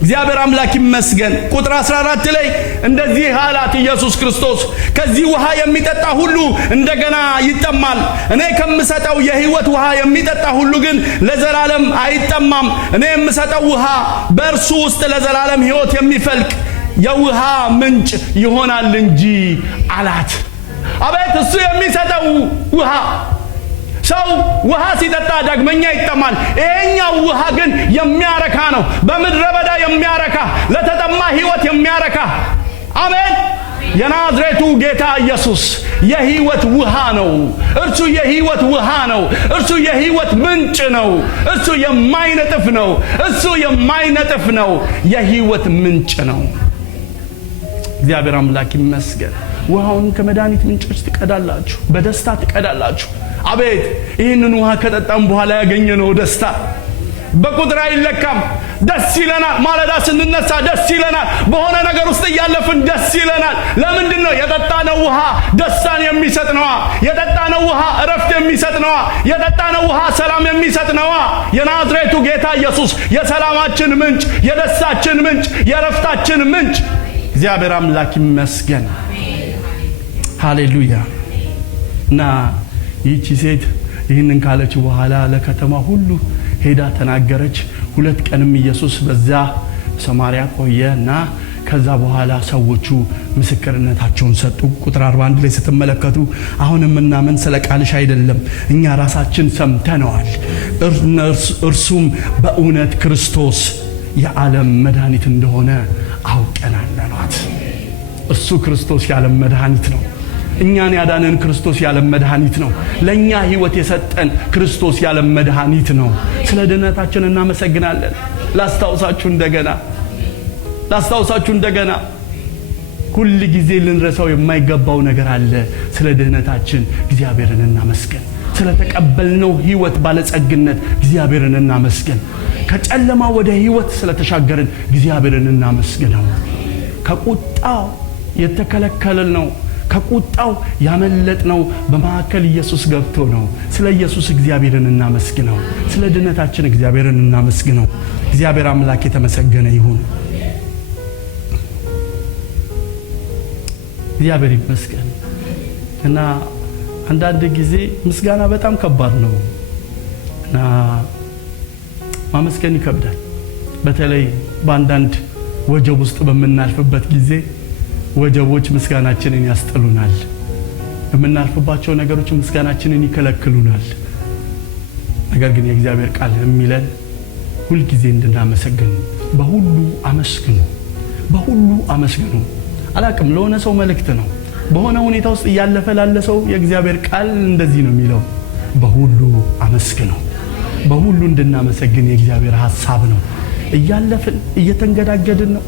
እግዚአብሔር አምላክ ይመስገን ቁጥር 14 ላይ እንደዚህ አላት ኢየሱስ ክርስቶስ፣ ከዚህ ውሃ የሚጠጣ ሁሉ እንደገና ይጠማል። እኔ ከምሰጠው የሕይወት ውሃ የሚጠጣ ሁሉ ግን ለዘላለም አይጠማም። እኔ የምሰጠው ውሃ በእርሱ ውስጥ ለዘላለም ሕይወት የሚፈልቅ የውሃ ምንጭ ይሆናል እንጂ አላት። አቤት! እሱ የሚሰጠው ውሃ ሰው ውሃ ሲጠጣ ዳግመኛ ይጠማል። ይሄኛው ውሃ ግን የሚያረካ ነው። በምድረ በዳ የሚያረካ፣ ለተጠማ ሕይወት የሚያረካ። አሜን። የናዝሬቱ ጌታ ኢየሱስ የሕይወት ውሃ ነው። እርሱ የሕይወት ውሃ ነው። እርሱ የሕይወት ምንጭ ነው። እርሱ የማይነጥፍ ነው። እርሱ የማይነጥፍ ነው። የሕይወት ምንጭ ነው። እግዚአብሔር አምላክ ይመስገን። ውሃውን ከመድኃኒት ምንጮች ትቀዳላችሁ፣ በደስታ ትቀዳላችሁ። አቤት! ይህንን ውሃ ከጠጣም በኋላ ያገኘነው ደስታ በቁጥር አይለካም። ደስ ይለናል። ማለዳ ስንነሳ ደስ ይለናል። በሆነ ነገር ውስጥ እያለፍን ደስ ይለናል። ለምንድን ነው? የጠጣነው ውሃ ደስታን የሚሰጥ ነዋ። የጠጣነው ውሃ እረፍት የሚሰጥ ነዋ። የጠጣነው ውሃ ሰላም የሚሰጥ ነዋ። የናዝሬቱ ጌታ ኢየሱስ የሰላማችን ምንጭ፣ የደስታችን ምንጭ፣ የእረፍታችን ምንጭ። እግዚአብሔር አምላክ ይመስገን። ሃሌሉያ! እና ይህቺ ሴት ይህንን ካለች በኋላ ለከተማ ሁሉ ሄዳ ተናገረች። 2 ቀንም ኢየሱስ በዛ ሰማርያ ቆየና ከዛ በኋላ ሰዎቹ ምስክርነታቸውን ሰጡ። ቁጥር 41 ላይ ስትመለከቱ አሁንም እናምን ስለ ቃልሽ አይደለም እኛ ራሳችን ሰምተነዋል፣ እርሱም በእውነት ክርስቶስ የዓለም መድኃኒት እንደሆነ አውቀናል አሏት። እሱ ክርስቶስ የዓለም መድኃኒት ነው። እኛን ያዳነን ክርስቶስ የዓለም መድኃኒት ነው። ለኛ ሕይወት የሰጠን ክርስቶስ የዓለም መድኃኒት ነው። ስለ ድነታችን እናመሰግናለን። ላስታውሳችሁ እንደገና ሁሉ ጊዜ ልንረሳው የማይገባው ነገር አለ። ስለ ድነታችን እግዚአብሔርን እናመስግን። ስለ ተቀበልነው ሕይወት ባለጸግነት እግዚአብሔርን እናመስግን። ከጨለማ ወደ ሕይወት ስለ ተሻገርን እግዚአብሔርን እናመስግነው። ከቁጣው የተከለከልነው ከቁጣው ያመለጥነው በመካከል ኢየሱስ ገብቶ ነው። ስለ ኢየሱስ እግዚአብሔርን እናመስግነው። ስለ ድነታችን እግዚአብሔርን እናመስግነው። እግዚአብሔር አምላክ የተመሰገነ ይሁን። እግዚአብሔር ይመስገን። እና አንዳንድ ጊዜ ምስጋና በጣም ከባድ ነው እና ማመስገን ይከብዳል። በተለይ በአንዳንድ ወጀብ ውስጥ በምናልፍበት ጊዜ ወጀቦች ምስጋናችንን ያስጥሉናል። የምናልፍባቸው ነገሮች ምስጋናችንን ይከለክሉናል። ነገር ግን የእግዚአብሔር ቃል የሚለን ሁሉ ጊዜ እንድናመሰግን በሁሉ አመስግኑ። አላቅም ለሆነ ሰው መልእክት ነው። በሆነ ሁኔታ ውስጥ እያለፈ ላለ ሰው የእግዚአብሔር ቃል እንደዚህ ነው የሚለው፣ በሁሉ አመስግኑ። በሁሉ እንድናመሰግን የእግዚአብሔር ሐሳብ ነው። እያለፍን እየተንገዳገድን ነው፣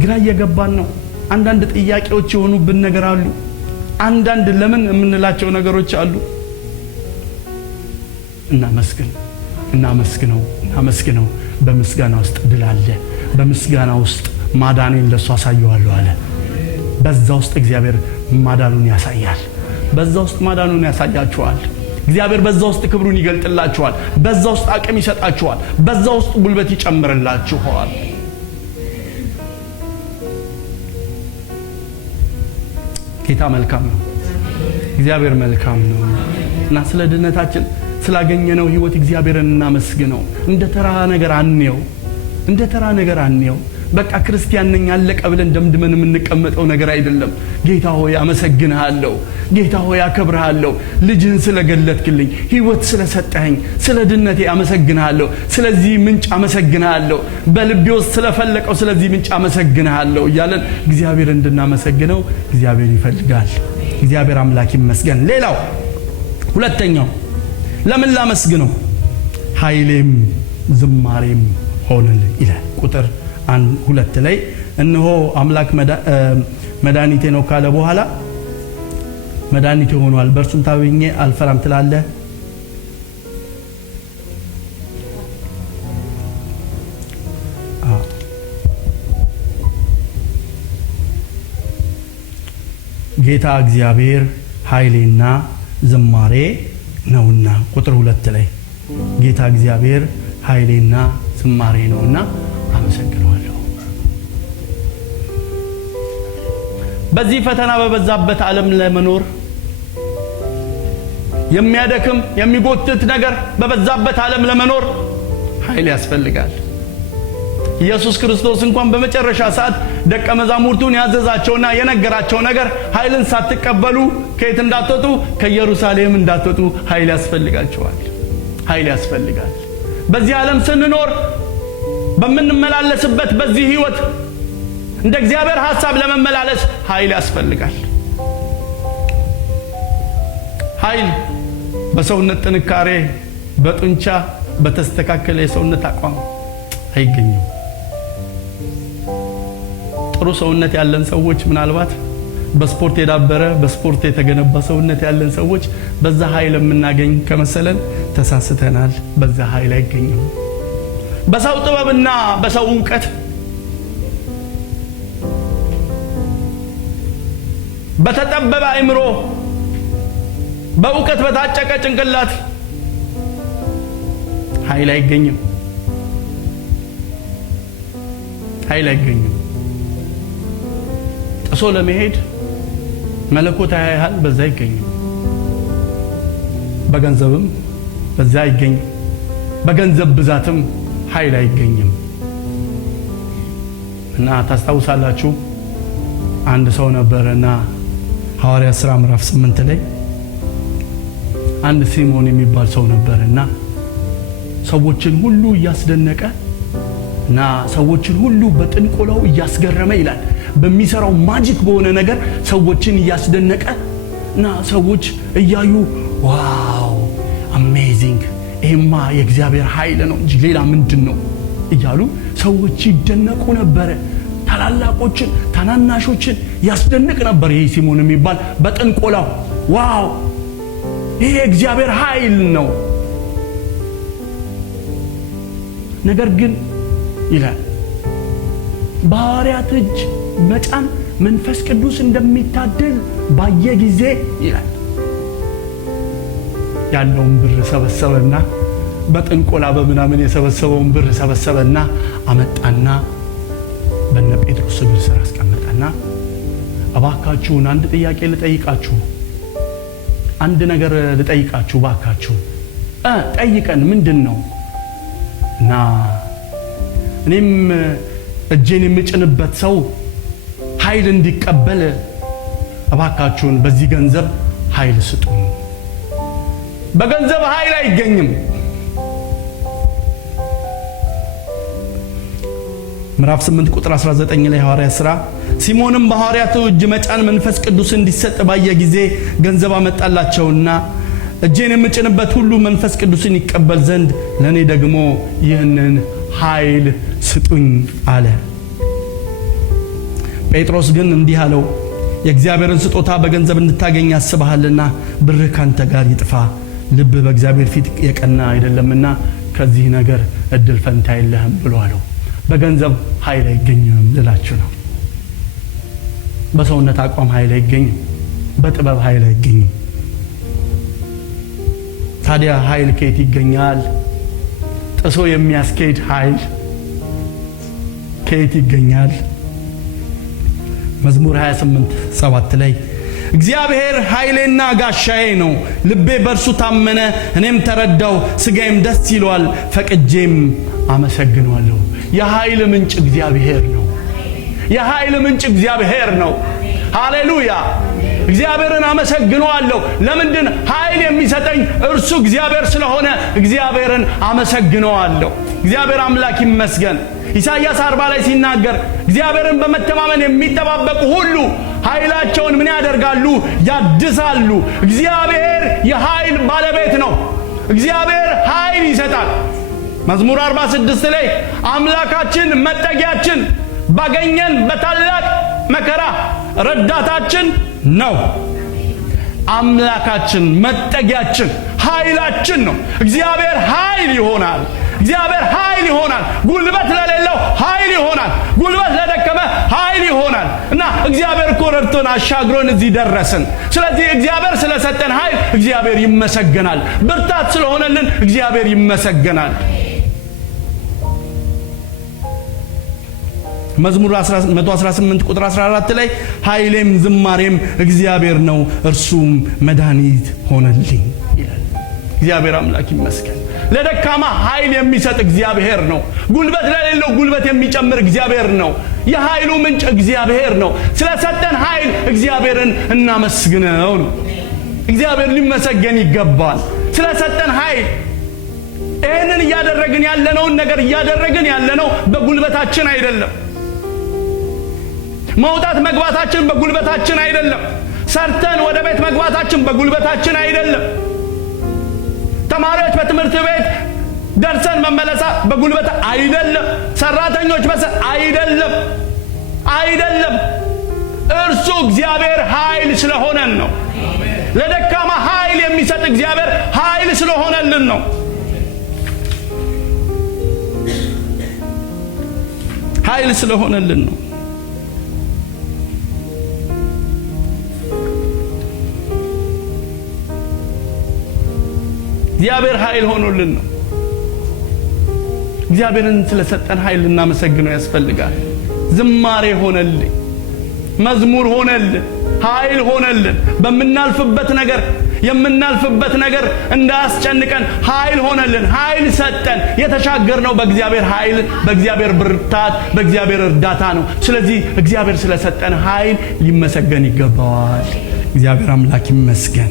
ግራ እየገባን ነው። አንዳንድ ጥያቄዎች የሆኑብን ነገር አሉ። አንዳንድ ለምን የምንላቸው ነገሮች አሉ። እናመስግነው። በምስጋና ውስጥ ድል አለ። በምስጋና ውስጥ ማዳኔን ለሱ አሳየዋለሁ አለ። በዛ ውስጥ እግዚአብሔር ማዳኑን ያሳያል። በዛ ውስጥ ማዳኑን ያሳያችኋል። እግዚአብሔር በዛ ውስጥ ክብሩን ይገልጥላችኋል። በዛ ውስጥ አቅም ይሰጣችኋል። በዛ ውስጥ ጉልበት ይጨምርላችኋል። ጌታ መልካም ነው። እግዚአብሔር መልካም ነው እና ስለ ድነታችን ስላገኘነው ሕይወት እግዚአብሔርን እናመስግነው። እንደ ተራ ነገር አንየው። በቃ ክርስቲያን ነኝ አለቀ ብለን ደምድመን የምንቀመጠው ነገር አይደለም። ጌታ ሆይ አመሰግንሃለሁ፣ ጌታ ሆይ አከብርሃለሁ፣ ልጅህን ስለገለጥክልኝ፣ ሕይወት ስለሰጠኸኝ፣ ስለ ድነቴ አመሰግንሃለሁ፣ ስለዚህ ምንጭ አመሰግንሃለሁ፣ በልቤ ውስጥ ስለፈለቀው ስለዚህ ምንጭ አመሰግንሃለሁ እያለን እግዚአብሔር እንድናመሰግነው እግዚአብሔር ይፈልጋል። እግዚአብሔር አምላክ ይመስገን። ሌላው ሁለተኛው ለምን ላመስግነው? ኃይሌም ዝማሬም ሆነልኝ ይላል። ቁጥር 1-2 ላይ እነሆ አምላክ መድኃኒቴ ነው ካለ በኋላ መድኃኒቴ ሆኗል፣ በእርሱም ታምኜ አልፈራም ትላለህ። ጌታ እግዚአብሔር ኃይሌና ዝማሬ ነውና። ቁጥር 2 ላይ ጌታ እግዚአብሔር ኃይሌና ዝማሬ ነውና አመሰግነዋለሁ። በዚህ ፈተና በበዛበት ዓለም ለመኖር የሚያደክም የሚጎትት ነገር በበዛበት ዓለም ለመኖር ኃይል ያስፈልጋል። ኢየሱስ ክርስቶስ እንኳን በመጨረሻ ሰዓት ደቀ መዛሙርቱን ያዘዛቸውና የነገራቸው ነገር ኃይልን ሳትቀበሉ ከየት እንዳትወጡ ከኢየሩሳሌም እንዳትወጡ ኃይል ያስፈልጋቸዋል። ኃይል ያስፈልጋል። በዚህ ዓለም ስንኖር በመንመላለስበት በዚህ ሕይወት እንደ እግዚአብሔር ሐሳብ ለመመላለስ ኃይል ያስፈልጋል። ኃይል በሰውነት ጥንካሬ፣ በጡንቻ በተስተካከለ የሰውነት አቋም አይገኝም። ጥሩ ሰውነት ያለን ሰዎች ምናልባት በስፖርት የዳበረ በስፖርት የተገነባ ሰውነት ያለን ሰዎች በዛ ኃይል የምናገኝ ከመሰለን ተሳስተናል። በዛ ኃይል አይገኝም። በሰው ጥበብና በሰው ዕውቀት በተጠበበ አእምሮ በዕውቀት በታጨቀ ጭንቅላት ኃይል አይገኝም። ጥሶ ለመሄድ መለኮታዊ ኃይል በዛ አይገኝም። በገንዘብም በዛ አይገኝ፣ በገንዘብ ብዛትም ኃይል አይገኝም። እና ታስታውሳላችሁ አንድ ሰው ነበርና ሐዋርያት ሥራ ምዕራፍ 8 ላይ አንድ ሲሞን የሚባል ሰው ነበርና ሰዎችን ሁሉ እያስደነቀ እና ሰዎችን ሁሉ በጥንቆላው እያስገረመ ይላል። በሚሰራው ማጂክ በሆነ ነገር ሰዎችን እያስደነቀ እና ሰዎች እያዩ ዋው አሜዚንግ፣ ይሄማ የእግዚአብሔር ኃይል ነው እንጂ ሌላ ምንድን ነው እያሉ ሰዎች ይደነቁ ነበር። ታላላቆችን ታናናሾችን ያስደንቅ ነበር። ይሄ ሲሞን የሚባል በጥንቆላው ዋው ይሄ እግዚአብሔር ኃይል ነው። ነገር ግን ይላል በሐዋርያት እጅ መጫን መንፈስ ቅዱስ እንደሚታደል ባየ ጊዜ ይላል ያለውን ብር ሰበሰበና በጥንቆላ በምናምን የሰበሰበውን ብር ሰበሰበና አመጣና በነ ጴጥሮስ እግር ስር አስቀመጠና እባካችሁን አንድ ጥያቄ ልጠይቃችሁ፣ አንድ ነገር ልጠይቃችሁ እባካችሁ ጠይቀን ምንድነው? እና እኔም እጄን የምጭንበት ሰው ኃይል እንዲቀበል እባካችሁን በዚህ ገንዘብ ኃይል ስጡኝ። በገንዘብ ኃይል አይገኝም። ምዕራፍ 8 ቁጥር 19 ላይ ሐዋርያት ሥራ ሲሞንም በሐዋርያቱ እጅ መጫን መንፈስ ቅዱስ እንዲሰጥ ባየ ጊዜ ገንዘብ አመጣላቸውና እጄን የምጭንበት ሁሉ መንፈስ ቅዱስን ይቀበል ዘንድ ለኔ ደግሞ ይህንን ኃይል ስጡኝ አለ። ጴጥሮስ ግን እንዲህ አለው፣ የእግዚአብሔርን ስጦታ በገንዘብ እንድታገኝ ያስበሃልና ብርህ ካንተ ጋር ይጥፋ፣ ልብ በእግዚአብሔር ፊት የቀና አይደለምና ከዚህ ነገር እድል ፈንታ የለህም ብሎ አለው። በገንዘብ ኃይል አይገኝም ልላችሁ ነው። በሰውነት አቋም ኃይል አይገኝም። በጥበብ ኃይል አይገኝም። ታዲያ ኃይል ከየት ይገኛል? ጥሶ የሚያስኬድ ኃይል ከየት ይገኛል? መዝሙር 28:7 ላይ እግዚአብሔር ኃይሌና ጋሻዬ ነው፣ ልቤ በእርሱ ታመነ፣ እኔም ተረዳው፣ ሥጋዬም ደስ ይለዋል፣ ፈቅጄም አመሰግነዋለሁ። የኃይል ምንጭ እግዚአብሔር ነው። የኃይል ምንጭ እግዚአብሔር ነው። ሃሌሉያ! እግዚአብሔርን አመሰግነዋለሁ። ለምንድን ኃይል የሚሰጠኝ እርሱ እግዚአብሔር ስለሆነ እግዚአብሔርን አመሰግነዋለሁ። እግዚአብሔር አምላክ ይመስገን። ኢሳይያስ 40 ላይ ሲናገር እግዚአብሔርን በመተማመን የሚጠባበቁ ሁሉ ኃይላቸውን ምን ያደርጋሉ? ያድሳሉ። እግዚአብሔር የኃይል ባለቤት ነው። እግዚአብሔር ኃይል ይሰጣል። መዝሙር 46 ላይ አምላካችን መጠጊያችን፣ ባገኘን በታላቅ መከራ ረዳታችን ነው። አምላካችን መጠጊያችን ኃይላችን ነው። እግዚአብሔር ኃይል ይሆናል። እግዚአብሔር ኃይል ይሆናል። ጉልበት ለሌለው ኃይል ይሆናል። ጉልበት ለደከመ ኃይል ይሆናል። እና እግዚአብሔር እኮ ረድቶን አሻግሮን እዚህ ደረስን። ስለዚህ እግዚአብሔር ስለሰጠን ኃይል እግዚአብሔር ይመሰገናል። ብርታት ስለሆነልን እግዚአብሔር ይመሰገናል። መዝሙር 118 ቁጥር 14 ላይ ኃይሌም ዝማሬም እግዚአብሔር ነው፣ እርሱም መድኃኒት ሆነልኝ ይላል። እግዚአብሔር አምላክ ይመስገን። ለደካማ ኃይል የሚሰጥ እግዚአብሔር ነው። ጉልበት ለሌለው ጉልበት የሚጨምር እግዚአብሔር ነው። የኃይሉ ምንጭ እግዚአብሔር ነው። ስለሰጠን ኃይል እግዚአብሔርን እናመስግነው ነው። እግዚአብሔር ሊመሰገን ይገባል ስለሰጠን ኃይል። ይህንን እያደረግን ያለነውን ነገር እያደረግን ያለነው በጉልበታችን አይደለም። መውጣት መግባታችን በጉልበታችን አይደለም። ሰርተን ወደ ቤት መግባታችን በጉልበታችን አይደለም። ተማሪዎች በትምህርት ቤት ደርሰን መመለሳ በጉልበት አይደለም። ሰራተኞች አይደለም። እርሱ እግዚአብሔር ኃይል ስለሆነን ነው። ለደካማ ኃይል የሚሰጥ እግዚአብሔር ኃይል ስለሆነልን ነው። ኃይል ስለሆነልን ነው። እግዚአብሔር ኃይል ሆኖልን ነው። እግዚአብሔርን ስለሰጠን ኃይል እናመሰግነው ያስፈልጋል። ዝማሬ ሆነልን፣ መዝሙር ሆነልን፣ ኃይል ሆነልን። በመናልፍበት ነገር የምናልፍበት ነገር እንዳያስጨንቀን ኃይል ሆነልን፣ ኃይል ሰጠን። የተሻገርነው በእግዚአብሔር ኃይል፣ በእግዚአብሔር ብርታት፣ በእግዚአብሔር እርዳታ ነው። ስለዚህ እግዚአብሔር ስለሰጠን ኃይል ሊመሰገን ይገባዋል። እግዚአብሔር አምላክ ይመስገን።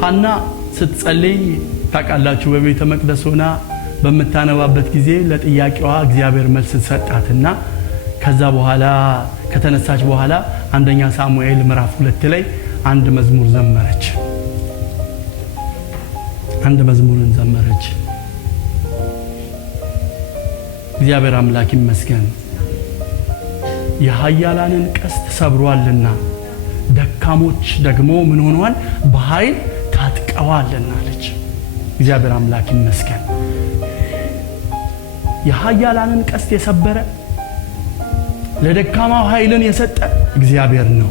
ሐና ስትጸልይ ታውቃላችሁ፣ በቤተ መቅደስ ሆና በመታነባበት ጊዜ ለጥያቄዋ እግዚአብሔር መልስ ሰጣትና ከዛ በኋላ ከተነሳች በኋላ አንደኛ ሳሙኤል ምዕራፍ 2 ላይ አንድ መዝሙር ዘመረች። አንድ መዝሙርን ዘመረች። እግዚአብሔር አምላክ ይመስገን። የኃያላንን ቀስት ሰብሯልና ደካሞች ደግሞ ምን ሆነዋል? በኃይል ታጥቀዋልና አለች። እግዚአብሔር አምላክ ይመስገን። የኃያላንን ቀስት የሰበረ ለደካማው ኃይልን የሰጠ እግዚአብሔር ነው።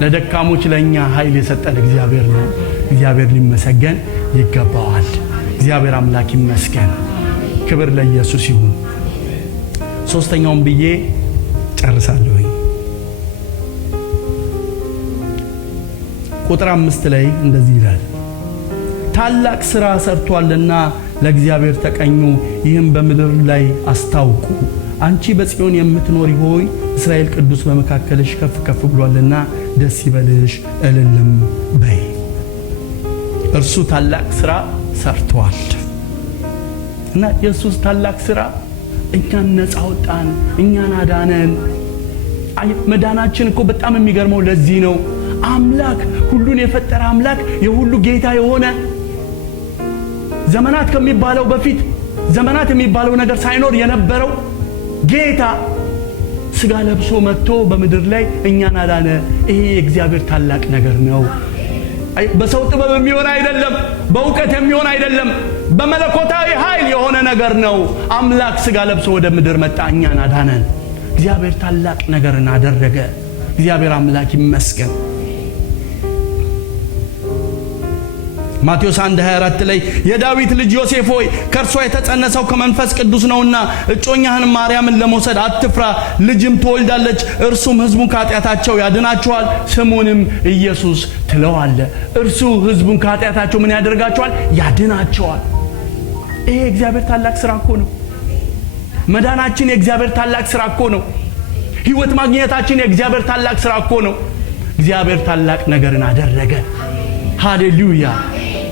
ለደካሞች ለኛ ኃይል የሰጠን እግዚአብሔር ነው። እግዚአብሔር ሊመሰገን ይገባዋል። እግዚአብሔር አምላክ ይመስገን። ክብር ለኢየሱስ ይሁን። ሶስተኛውን ብዬ ጨርሳለሁ። ቁጥር 5 ላይ እንደዚህ ይላል፣ ታላቅ ሥራ ሰርቷልና ለእግዚአብሔር ተቀኙ፣ ይህም በምድር ላይ አስታውቁ። አንቺ በጽዮን የምትኖሪ ሆይ እስራኤል ቅዱስ በመካከልሽ ከፍ ከፍ ብሏልና ደስ ይበልሽ እልልም በይ። እርሱ ታላቅ ሥራ ሰርቷል እና ኢየሱስ ታላቅ ሥራ እኛን ነፃ አወጣን፣ እኛን አዳነን። መዳናችን እኮ በጣም የሚገርመው ለዚህ ነው። አምላክ ሁሉን የፈጠረ አምላክ የሁሉ ጌታ የሆነ ዘመናት ከሚባለው በፊት ዘመናት የሚባለው ነገር ሳይኖር የነበረው ጌታ ስጋ ለብሶ መጥቶ በምድር ላይ እኛን አዳነ። ይሄ የእግዚአብሔር ታላቅ ነገር ነው። በሰው ጥበብ የሚሆን አይደለም፣ በእውቀት የሚሆን አይደለም፣ በመለኮታዊ ኃይል የሆነ ነገር ነው። አምላክ ስጋ ለብሶ ወደ ምድር መጣ፣ እኛን አዳነን። እግዚአብሔር ታላቅ ነገርን አደረገ። እግዚአብሔር አምላክ ይመስገን። ማቴዎስ 1:24 ላይ የዳዊት ልጅ ዮሴፍ ሆይ ከእርሷ የተጸነሰው ከመንፈስ ቅዱስ ነውና እጮኛህን ማርያምን ለመውሰድ አትፍራ፣ ልጅም ትወልዳለች፣ እርሱም ሕዝቡን ከኃጢአታቸው ያድናቸዋል፣ ስሙንም ኢየሱስ ትለዋለህ። እርሱ ሕዝቡን ከኃጢአታቸው ምን ያደርጋቸዋል? ያድናቸዋል። ይሄ እግዚአብሔር ታላቅ ሥራ እኮ ነው። መዳናችን የእግዚአብሔር ታላቅ ሥራ እኮ ነው። ሕይወት ማግኘታችን የእግዚአብሔር ታላቅ ሥራ እኮ ነው። እግዚአብሔር ታላቅ ነገርን አደረገ። ሃሌሉያ!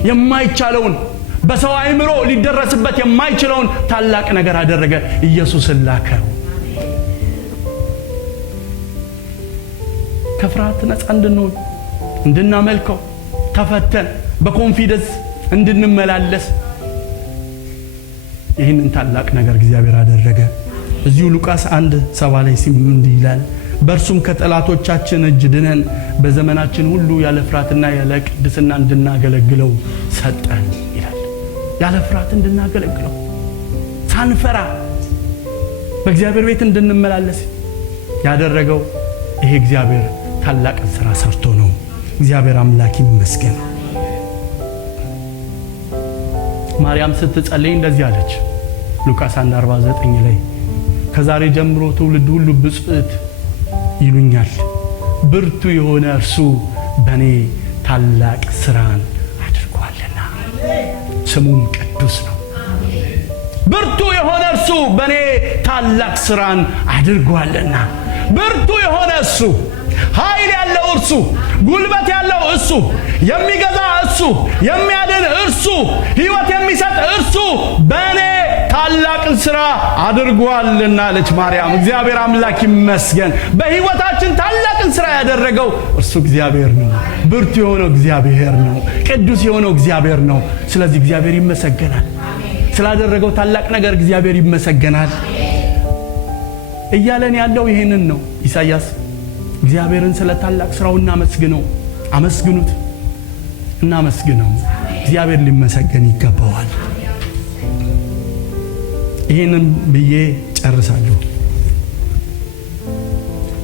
የማይቻለውን በሰው አእምሮ ሊደረስበት የማይችለውን ታላቅ ነገር አደረገ። ኢየሱስን ላከው። ከፍርሃት ነፃ እንድንሆን እንድናመልከው ተፈተን በኮንፊደንስ እንድንመላለስ ይህንን ታላቅ ነገር እግዚአብሔር አደረገ። እዚሁ ሉቃስ 1:7 ላይ እንዲህ ይላል፣ በእርሱም ከጠላቶቻችን እጅ ድነን በዘመናችን ሁሉ ያለ ፍርሃትና ያለ ቅድስና እንድናገለግለው ሰጠን ይላል። ያለ ፍርሃት እንድናገለግለው ሳንፈራ በእግዚአብሔር ቤት እንድንመላለስ ያደረገው ይሄ እግዚአብሔር ታላቅ ሥራ ሰርቶ ነው። እግዚአብሔር አምላክ ይመስገን። ማርያም ስትጸልይ እንደዚህ አለች። ሉቃስ 1:49 ላይ ከዛሬ ጀምሮ ትውልድ ሁሉ ብፅዕት ይሉኛል፣ ብርቱ የሆነ እርሱ በእኔ ታላቅ ሥራን አድርጓልና ስሙም ቅዱስ ነው። ብርቱ የሆነ እርሱ በእኔ ታላቅ ሥራን አድርጓልና። ብርቱ የሆነ እሱ፣ ኃይል ያለው እርሱ፣ ጉልበት ያለው እሱ፣ የሚገዛ እሱ፣ የሚያድን እርሱ፣ ሕይወት የሚሰጥ እርሱ በእኔ ታላቅን ሥራ አድርጓልና አለች ማርያም። እግዚአብሔር አምላክ ይመስገን። በሕይወታችን ታላቅን ሥራ ያደረገው እርሱ እግዚአብሔር ነው። ብርቱ የሆነው እግዚአብሔር ነው። ቅዱስ የሆነው እግዚአብሔር ነው። ስለዚህ እግዚአብሔር ይመሰገናል። ስላደረገው ታላቅ ነገር እግዚአብሔር ይመሰገናል። እያለን ያለው ይሄንን ነው። ኢሳይያስ እግዚአብሔርን ስለ ታላቅ ሥራው እናመስግነው፣ አመስግኑት፣ እናመስግነው። እግዚአብሔር ሊመሰገን ይገባዋል። ይሄንን ብዬ ጨርሳለሁ።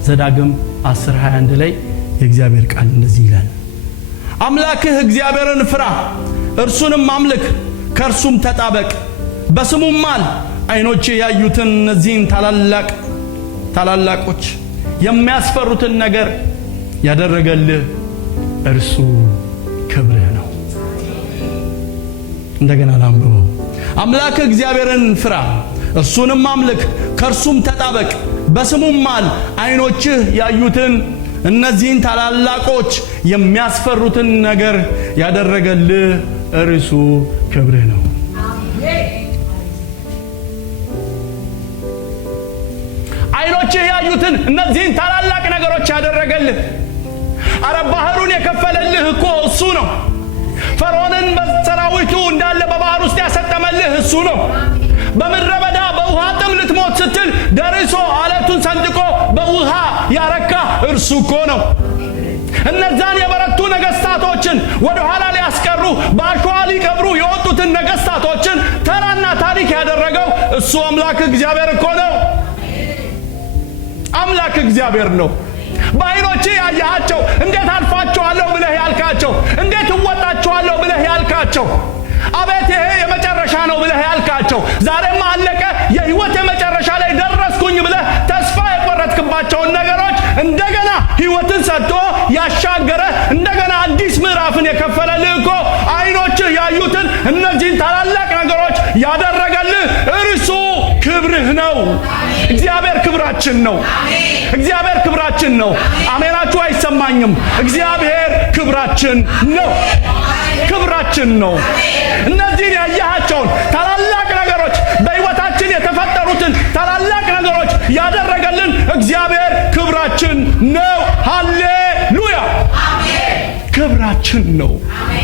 ዘዳግም 10:21 ላይ የእግዚአብሔር ቃል እንደዚህ ይላል፣ አምላክህ እግዚአብሔርን ፍራ፣ እርሱንም አምልክ ከእርሱም ተጣበቅ በስሙም ማል ዓይኖቼ ያዩትን እነዚህን ታላላቆች የሚያስፈሩትን ነገር ያደረገልህ እርሱ ክብርህ ነው። እንደገና ላንብበው። አምላክ እግዚአብሔርን ፍራ እርሱንም አምልክ ከእርሱም ተጣበቅ በስሙም ማል ዓይኖችህ ያዩትን እነዚህን ታላላቆች የሚያስፈሩትን ነገር ያደረገልህ እርሱ ክብርህ ነው። ዓይኖችህ ያዩትን እነዚህን ታላላቅ ነገሮች ያደረገልህ። አረ ባህሩን የከፈለልህ እኮ እሱ ነው። ፈርዖንን በሰራዊቱ እንዳለ በባህር ውስጥ ያሰጠመልህ እሱ ነው። በምድረ በዳ በውሃ ጥም ልትሞት ስትል ደርሶ አለቱን ሰንጥቆ በውሃ ያረካ እርሱ እኮ ነው። እነዛን የበረቱ ነገስታቶችን ወደ ኋላ ሊያስቀሩ በአሸዋ ሊቀብሩ የወጡትን ነገስታቶችን ተራና ታሪክ ያደረገው እሱ አምላክ እግዚአብሔር እኮ ነው። አምላክ እግዚአብሔር ነው። በዓይኖቼ ያያቸው እንዴት አልፋቸዋለሁ ብለህ ያልካቸው፣ እንዴት እወጣቸዋለሁ ብለህ ያልካቸው፣ አቤት ይሄ የመጨረሻ ነው ብለህ ያልካቸው፣ ዛሬማ አለቀ የህይወት የመጨረሻ ላይ ደረስኩኝ ብለህ ተስፋ የቆረጥክባቸውን ነገሮች እንደገና ህይወትን ሰጥቶ ያሻገረ እንደገና አዲስ ምዕራፍን የከፈለልህ እኮ ዓይኖችህ ያዩትን እነዚህን ታላላቅ ነገሮች ያደረገልህ እርሱ ክብርህ ነው። እግዚአብሔር ክብራችን ነው። እግዚአብሔር ክብራችን ነው። አሜናችሁ አይሰማኝም? እግዚአብሔር ክብራችን ነው። ክብራችን ነው። እነዚህን ያያቸውን ታላላቅ ነገሮች በህይወታችን የተፈጠሩትን ታላላቅ ነገሮች ያደረገልን እግዚአብሔር ክብራችን ነው። ሃሌሉያ! ክብራችን ነው።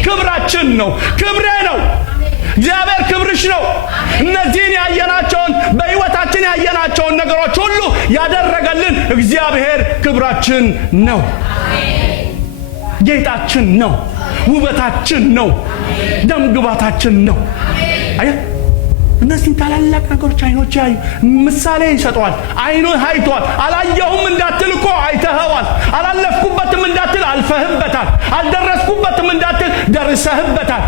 ክብራችን ነው። ክብሬ ነው። እግዚአብሔር ክብርሽ ነው። እነዚህን ያየናቸውን በህይወታችን ያየናቸውን ነገሮች ሁሉ ያደረገልን እግዚአብሔር ክብራችን ነው። ጌጣችን ነው። ውበታችን ነው። ደምግባታችን ነው። አየ እነዚህ ታላላቅ ነገሮች ዓይኖች ያዩ ምሳሌ ይሰጠዋል። ዓይኖች አይቷል። አላየሁም እንዳትል እኮ አይተኸዋል። አላለፍኩበትም እንዳትል አልፈህበታል። አልደረስኩበትም እንዳትል ደርሰህበታል።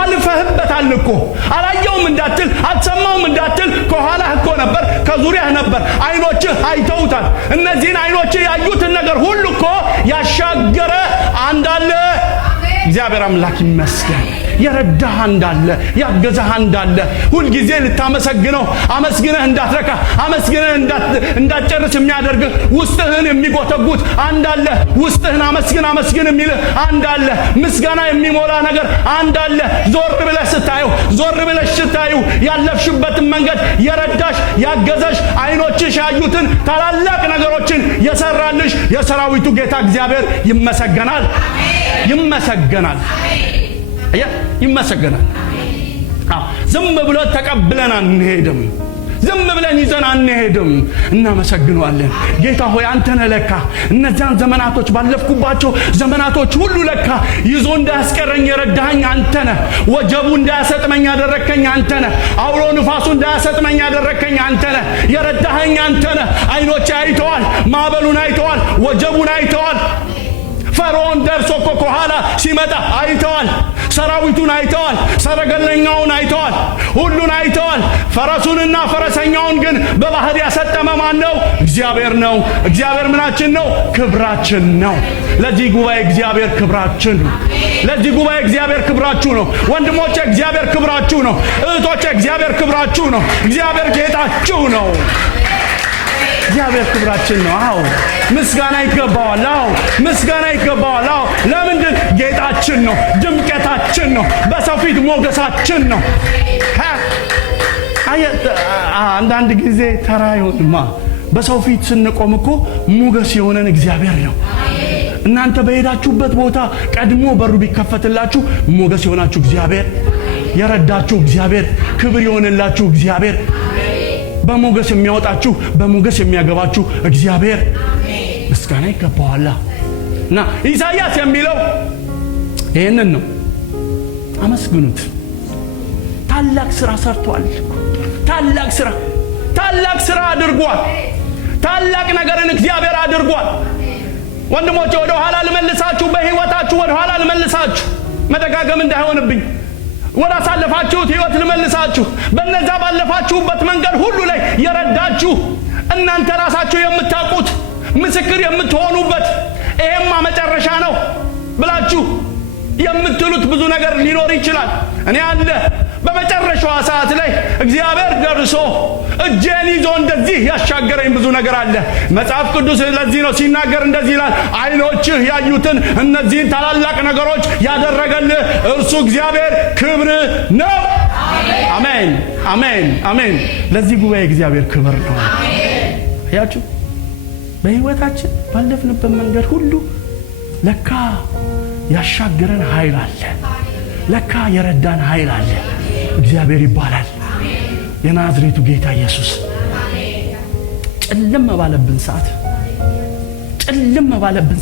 አልፈህበታል እኮ። አላየሁም እንዳትል አልሰማሁም እንዳትል ከኋላህ እኮ ነበር፣ ከዙሪያህ ነበር። ዓይኖችህ አይተውታል። እነዚህን ዓይኖችህ ያዩትን ነገር ሁሉ እኮ ያሻገረ አንድ አለ። እግዚአብሔር አምላክ ይመስገን። የረዳህ እንዳለ ያገዛህ እንዳለ ሁልጊዜ ልታመሰግነው አመስግነህ እንዳትረካ አመስግነህ እንዳትጨርስ የሚያደርግህ ውስጥህን የሚጎተጉት አንዳለ። ውስጥህን አመስግን የሚልህ አንዳለ። ምስጋና የሚሞላ ነገር አንዳለ። ዞር ብለሽ ስታዩ ያለፍሽበትን መንገድ የረዳሽ ያገዘሽ ዓይኖችሽ ያዩትን ታላላቅ ነገሮችን የሰራልሽ የሰራዊቱ ጌታ እግዚአብሔር ይመሰገናል። ይመሰገናል። ይመሰገናል። ዝም ብለን ተቀብለን አንሄድም። ዝም ብለን ይዘን አንሄድም። እናመሰግነዋለን። ጌታ ሆይ አንተ ነህ ለካ እነዚያን ዘመናቶች ባለፍኩባቸው ዘመናቶች ሁሉ ለካ ይዞ እንዳያስቀረኝ የረዳኸኝ አንተ ነህ። ወጀቡ እንዳያሰጥመኝ ያደረከኝ አንተ ነህ። አውሎ ንፋሱ እንዳያሰጥመኝ ያደረከኝ አንተ ነህ። የረዳኸኝ አንተ ነህ። ዓይኖቼ አይተዋል። ማዕበሉን አይተዋል። ወጀቡን አይተዋል። ፈርዖን ደርሶ እኮ ከኋላ ሲመጣ አይተዋል። ሰራዊቱን አይተዋል። ሰረገለኛውን አይተዋል። ሁሉን አይተዋል። ፈረሱንና ፈረሰኛውን ግን በባህር ያሰጠመ ማን ነው? እግዚአብሔር ነው። እግዚአብሔር ምናችን ነው? ክብራችን ነው። ለዚህ ጉባኤ እግዚአብሔር ክብራችን ነው። ለዚህ ጉባኤ እግዚአብሔር ክብራችሁ ነው። ወንድሞቼ እግዚአብሔር ክብራችሁ ነው። እህቶቼ እግዚአብሔር ክብራችሁ ነው። እግዚአብሔር ጌጣችሁ ነው። እግዚአብሔር ክብራችን ነው። አዎ ምስጋና ይገባዋል። አዎ ምስጋና ይገባዋል። አዎ ለምንድን? ጌጣችን ነው። ድምቀታችን ነው። በሰው ፊት ሞገሳችን ነው። አንዳንድ ጊዜ ተራ ይሆንማ። በሰው ፊት ስንቆም እኮ ሞገስ የሆነን እግዚአብሔር ነው። እናንተ በሄዳችሁበት ቦታ ቀድሞ በሩ ቢከፈትላችሁ ሞገስ የሆናችሁ እግዚአብሔር፣ የረዳችሁ እግዚአብሔር፣ ክብር የሆነላችሁ እግዚአብሔር፣ በሞገስ የሚያወጣችሁ በሞገስ የሚያገባችሁ እግዚአብሔር ምስጋና ይገባዋል። እና ኢሳይያስ የሚለው ይሄንን ነው። አመስግኑት። ታላቅ ስራ ሰርቷል። ታላቅ ስራ አድርጓል። ታላቅ ነገርን እግዚአብሔር አድርጓል። ወንድሞቼ ወደ ኋላ ልመልሳችሁ፣ በህይወታችሁ ወደ ኋላ ልመልሳችሁ፣ መደጋገም እንዳይሆንብኝ ወዳሳለፋችሁት ሕይወት ልመልሳችሁ። በነዛ ባለፋችሁበት መንገድ ሁሉ ላይ የረዳችሁ እናንተ ራሳችሁ የምታውቁት ምስክር የምትሆኑበት ይሄማ መጨረሻ ነው ብላችሁ የምትሉት ብዙ ነገር ሊኖር ይችላል። እኔ አለ በመጨረሻው ሰዓት ላይ እግዚአብሔር ደርሶ እጄን ይዞ እንደዚህ ያሻገረኝ ብዙ ነገር አለ። መጽሐፍ ቅዱስ ለዚህ ነው ሲናገር እንደዚህ ይላል፣ ዓይኖችህ ያዩትን እነዚህን ታላላቅ ነገሮች ያደረገልህ እርሱ እግዚአብሔር ክብር ነው። አሜን አሜን አሜን። ለዚህ ጉባኤ እግዚአብሔር ክብር ነው። አያችሁ፣ በሕይወታችን ባለፍንበት መንገድ ሁሉ ለካ ያሻገረን ኃይል አለ። ለካ የረዳን ኃይል አለ። እግዚአብሔር ይባላል። የናዝሬቱ ጌታ ኢየሱስ ጨለማ ባለብን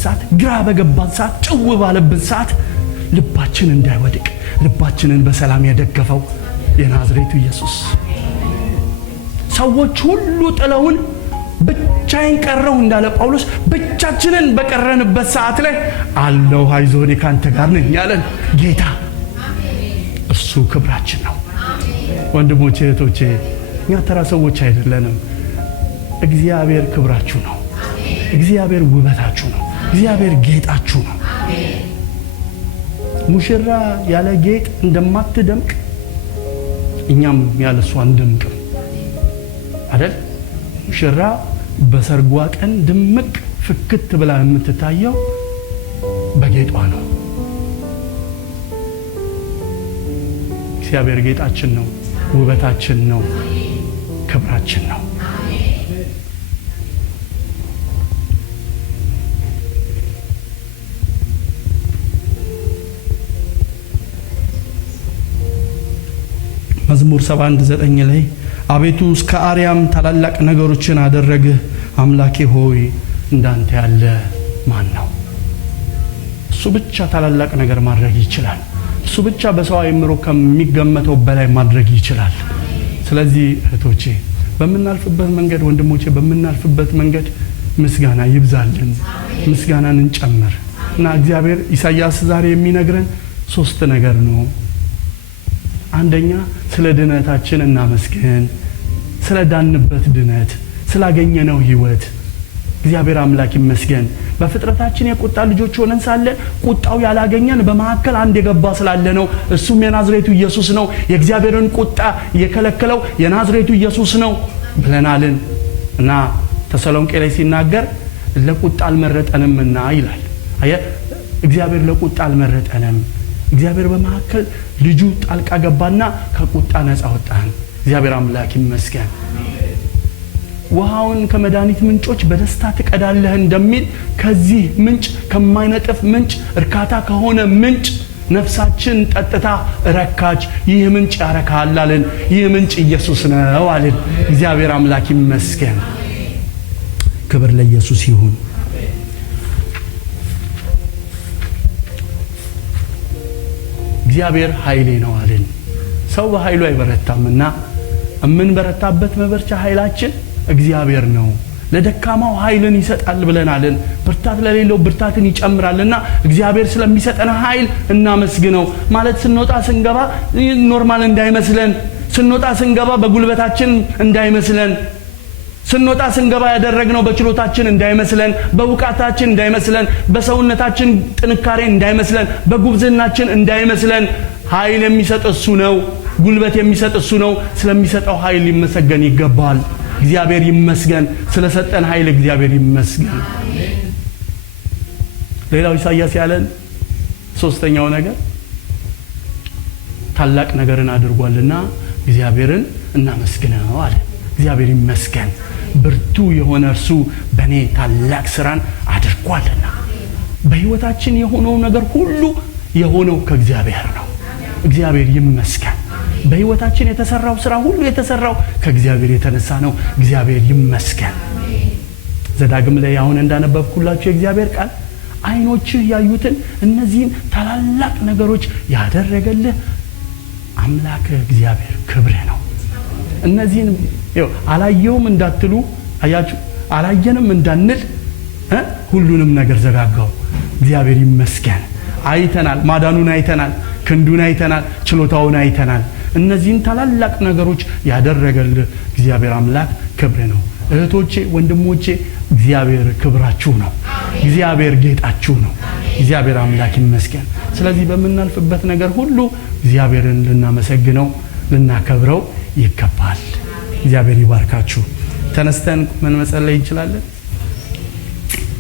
ሰዓት፣ ግራ በገባን ሰዓት፣ ጭው ባለብን ሰዓት ልባችን እንዳይወድቅ ልባችንን በሰላም የደገፈው የናዝሬቱ ኢየሱስ ሰዎች ሁሉ ጥለውን ብቻዬን ቀረው እንዳለ ጳውሎስ ብቻችንን በቀረንበት ሰዓት ላይ አለው አይዞህ እኔ ካንተ ጋር ነኝ ያለን ጌታ እሱ ክብራችን ነው። ወንድሞቼ እህቶቼ፣ እኛ ተራ ሰዎች አይደለንም። እግዚአብሔር ክብራችሁ ነው። እግዚአብሔር ውበታችሁ ነው። እግዚአብሔር ጌጣችሁ ነው። ሙሽራ ያለ ጌጥ እንደማትደምቅ እኛም ያለ እሱ አንደምቅም አይደል? ሙሽራ በሰርጓ ቀን ድምቅ ፍክት ብላ የምትታየው በጌጧ ነው። እግዚአብሔር ጌጣችን ነው፣ ውበታችን ነው፣ ክብራችን ነው። መዝሙር 71:9 ላይ አቤቱ እስከ አርያም ታላላቅ ነገሮችን አደረግህ፣ አምላኬ ሆይ እንዳንተ ያለ ማን ነው? እሱ ብቻ ታላላቅ ነገር ማድረግ ይችላል። እሱ ብቻ በሰው አእምሮ ከሚገመተው በላይ ማድረግ ይችላል። ስለዚህ እህቶቼ በመናልፍበት መንገድ፣ ወንድሞቼ በመናልፍበት መንገድ ምስጋና ይብዛልን፣ ምስጋናን እንጨምር እና እግዚአብሔር ኢሳይያስ ዛሬ የሚነግረን 3 ነገር ነው። አንደኛ ስለ ድነታችን እናመስግን። ስለ ዳንበት ድነት፣ ስላገኘነው ሕይወት እግዚአብሔር አምላክ ይመስገን። በፍጥረታችን የቁጣ ልጆች ሆነን ሳለ ቁጣው ያላገኘን በመሐከል አንድ የገባ ስላለ ነው። እሱም የናዝሬቱ ኢየሱስ ነው። የእግዚአብሔርን ቁጣ የከለከለው የናዝሬቱ ኢየሱስ ነው ብለናልን እና ተሰሎንቄ ላይ ሲናገር ለቁጣ አልመረጠንምና ይላል። አየ እግዚአብሔር ለቁጣ አልመረጠንም። እግዚአብሔር በመሐከል ልጁ ጣልቃ ገባና ከቁጣ ነፃ ወጣን። እግዚአብሔር አምላክ ይመስገን። ውሃውን ከመድኃኒት ምንጮች በደስታ ትቀዳለህ እንደሚል ከዚህ ምንጭ ከማይነጥፍ ምንጭ እርካታ ከሆነ ምንጭ ነፍሳችን ጠጥታ ረካች። ይህ ምንጭ ያረካል አለን። ይህ ምንጭ ኢየሱስ ነው አለን። እግዚአብሔር አምላክ ይመስገን። ክብር ለኢየሱስ ይሁን። እግዚአብሔር ኃይሌ ነው አለን። ሰው በኃይሉ አይበረታምና የምንበረታበት መበርቻ ኃይላችን እግዚአብሔር ነው። ለደካማው ኃይልን ይሰጣል ብለናልን። ብርታት ለሌለው ብርታትን ይጨምራልና እግዚአብሔር ስለሚሰጠን ኃይል እናመስግነው። ማለት ስንወጣ ስንገባ ኖርማል እንዳይመስለን፣ ስንወጣ ስንገባ በጉልበታችን እንዳይመስለን፣ ስንወጣ ስንገባ ያደረግነው በችሎታችን እንዳይመስለን፣ በውቃታችን እንዳይመስለን፣ በሰውነታችን ጥንካሬ እንዳይመስለን፣ በጉብዝናችን እንዳይመስለን። ኃይል የሚሰጥ እሱ ነው። ጉልበት የሚሰጥ እሱ ነው። ስለሚሰጠው ኃይል ሊመሰገን ይገባል። እግዚአብሔር ይመስገን። ስለሰጠን ኃይል እግዚአብሔር ይመስገን። ሌላው ኢሳይያስ ያለን 3ኛው ነገር ታላቅ ነገርን አድርጓልና እግዚአብሔርን እናመስግነው አለ። እግዚአብሔር ይመስገን። ብርቱ የሆነ እርሱ በእኔ ታላቅ ስራን አድርጓልና። በሕይወታችን የሆነው ነገር ሁሉ የሆነው ከእግዚአብሔር ነው። እግዚአብሔር ይመስገን። በሕይወታችን የተሰራው ስራ ሁሉ የተሰራው ከእግዚአብሔር የተነሳ ነው። እግዚአብሔር ይመስገን። ዘዳግም ላይ አሁን እንዳነበብኩላችሁ የእግዚአብሔር ቃል ዓይኖችህ ያዩትን እነዚህን ታላላቅ ነገሮች ያደረገልህ አምላክህ እግዚአብሔር ክብርህ ነው። እነዚህን አላየውም እንዳትሉ፣ አያችሁ፣ አላየንም እንዳንል ሁሉንም ነገር ዘጋጋው። እግዚአብሔር ይመስገን። አይተናል፣ ማዳኑን አይተናል። ክንዱን አይተናል፣ ችሎታውን አይተናል። እነዚህን ታላላቅ ነገሮች ያደረገልህ እግዚአብሔር አምላክ ክብር ነው። እህቶቼ ወንድሞቼ እግዚአብሔር ክብራችሁ ነው። እግዚአብሔር ጌጣችሁ ነው። እግዚአብሔር አምላክ ይመስገን። ስለዚህ በመናልፍበት ነገር ሁሉ እግዚአብሔርን ልናመሰግነው ልናከብረው ይገባል። እግዚአብሔር ይባርካችሁ። ተነስተን ምን መጸለይ እንችላለን?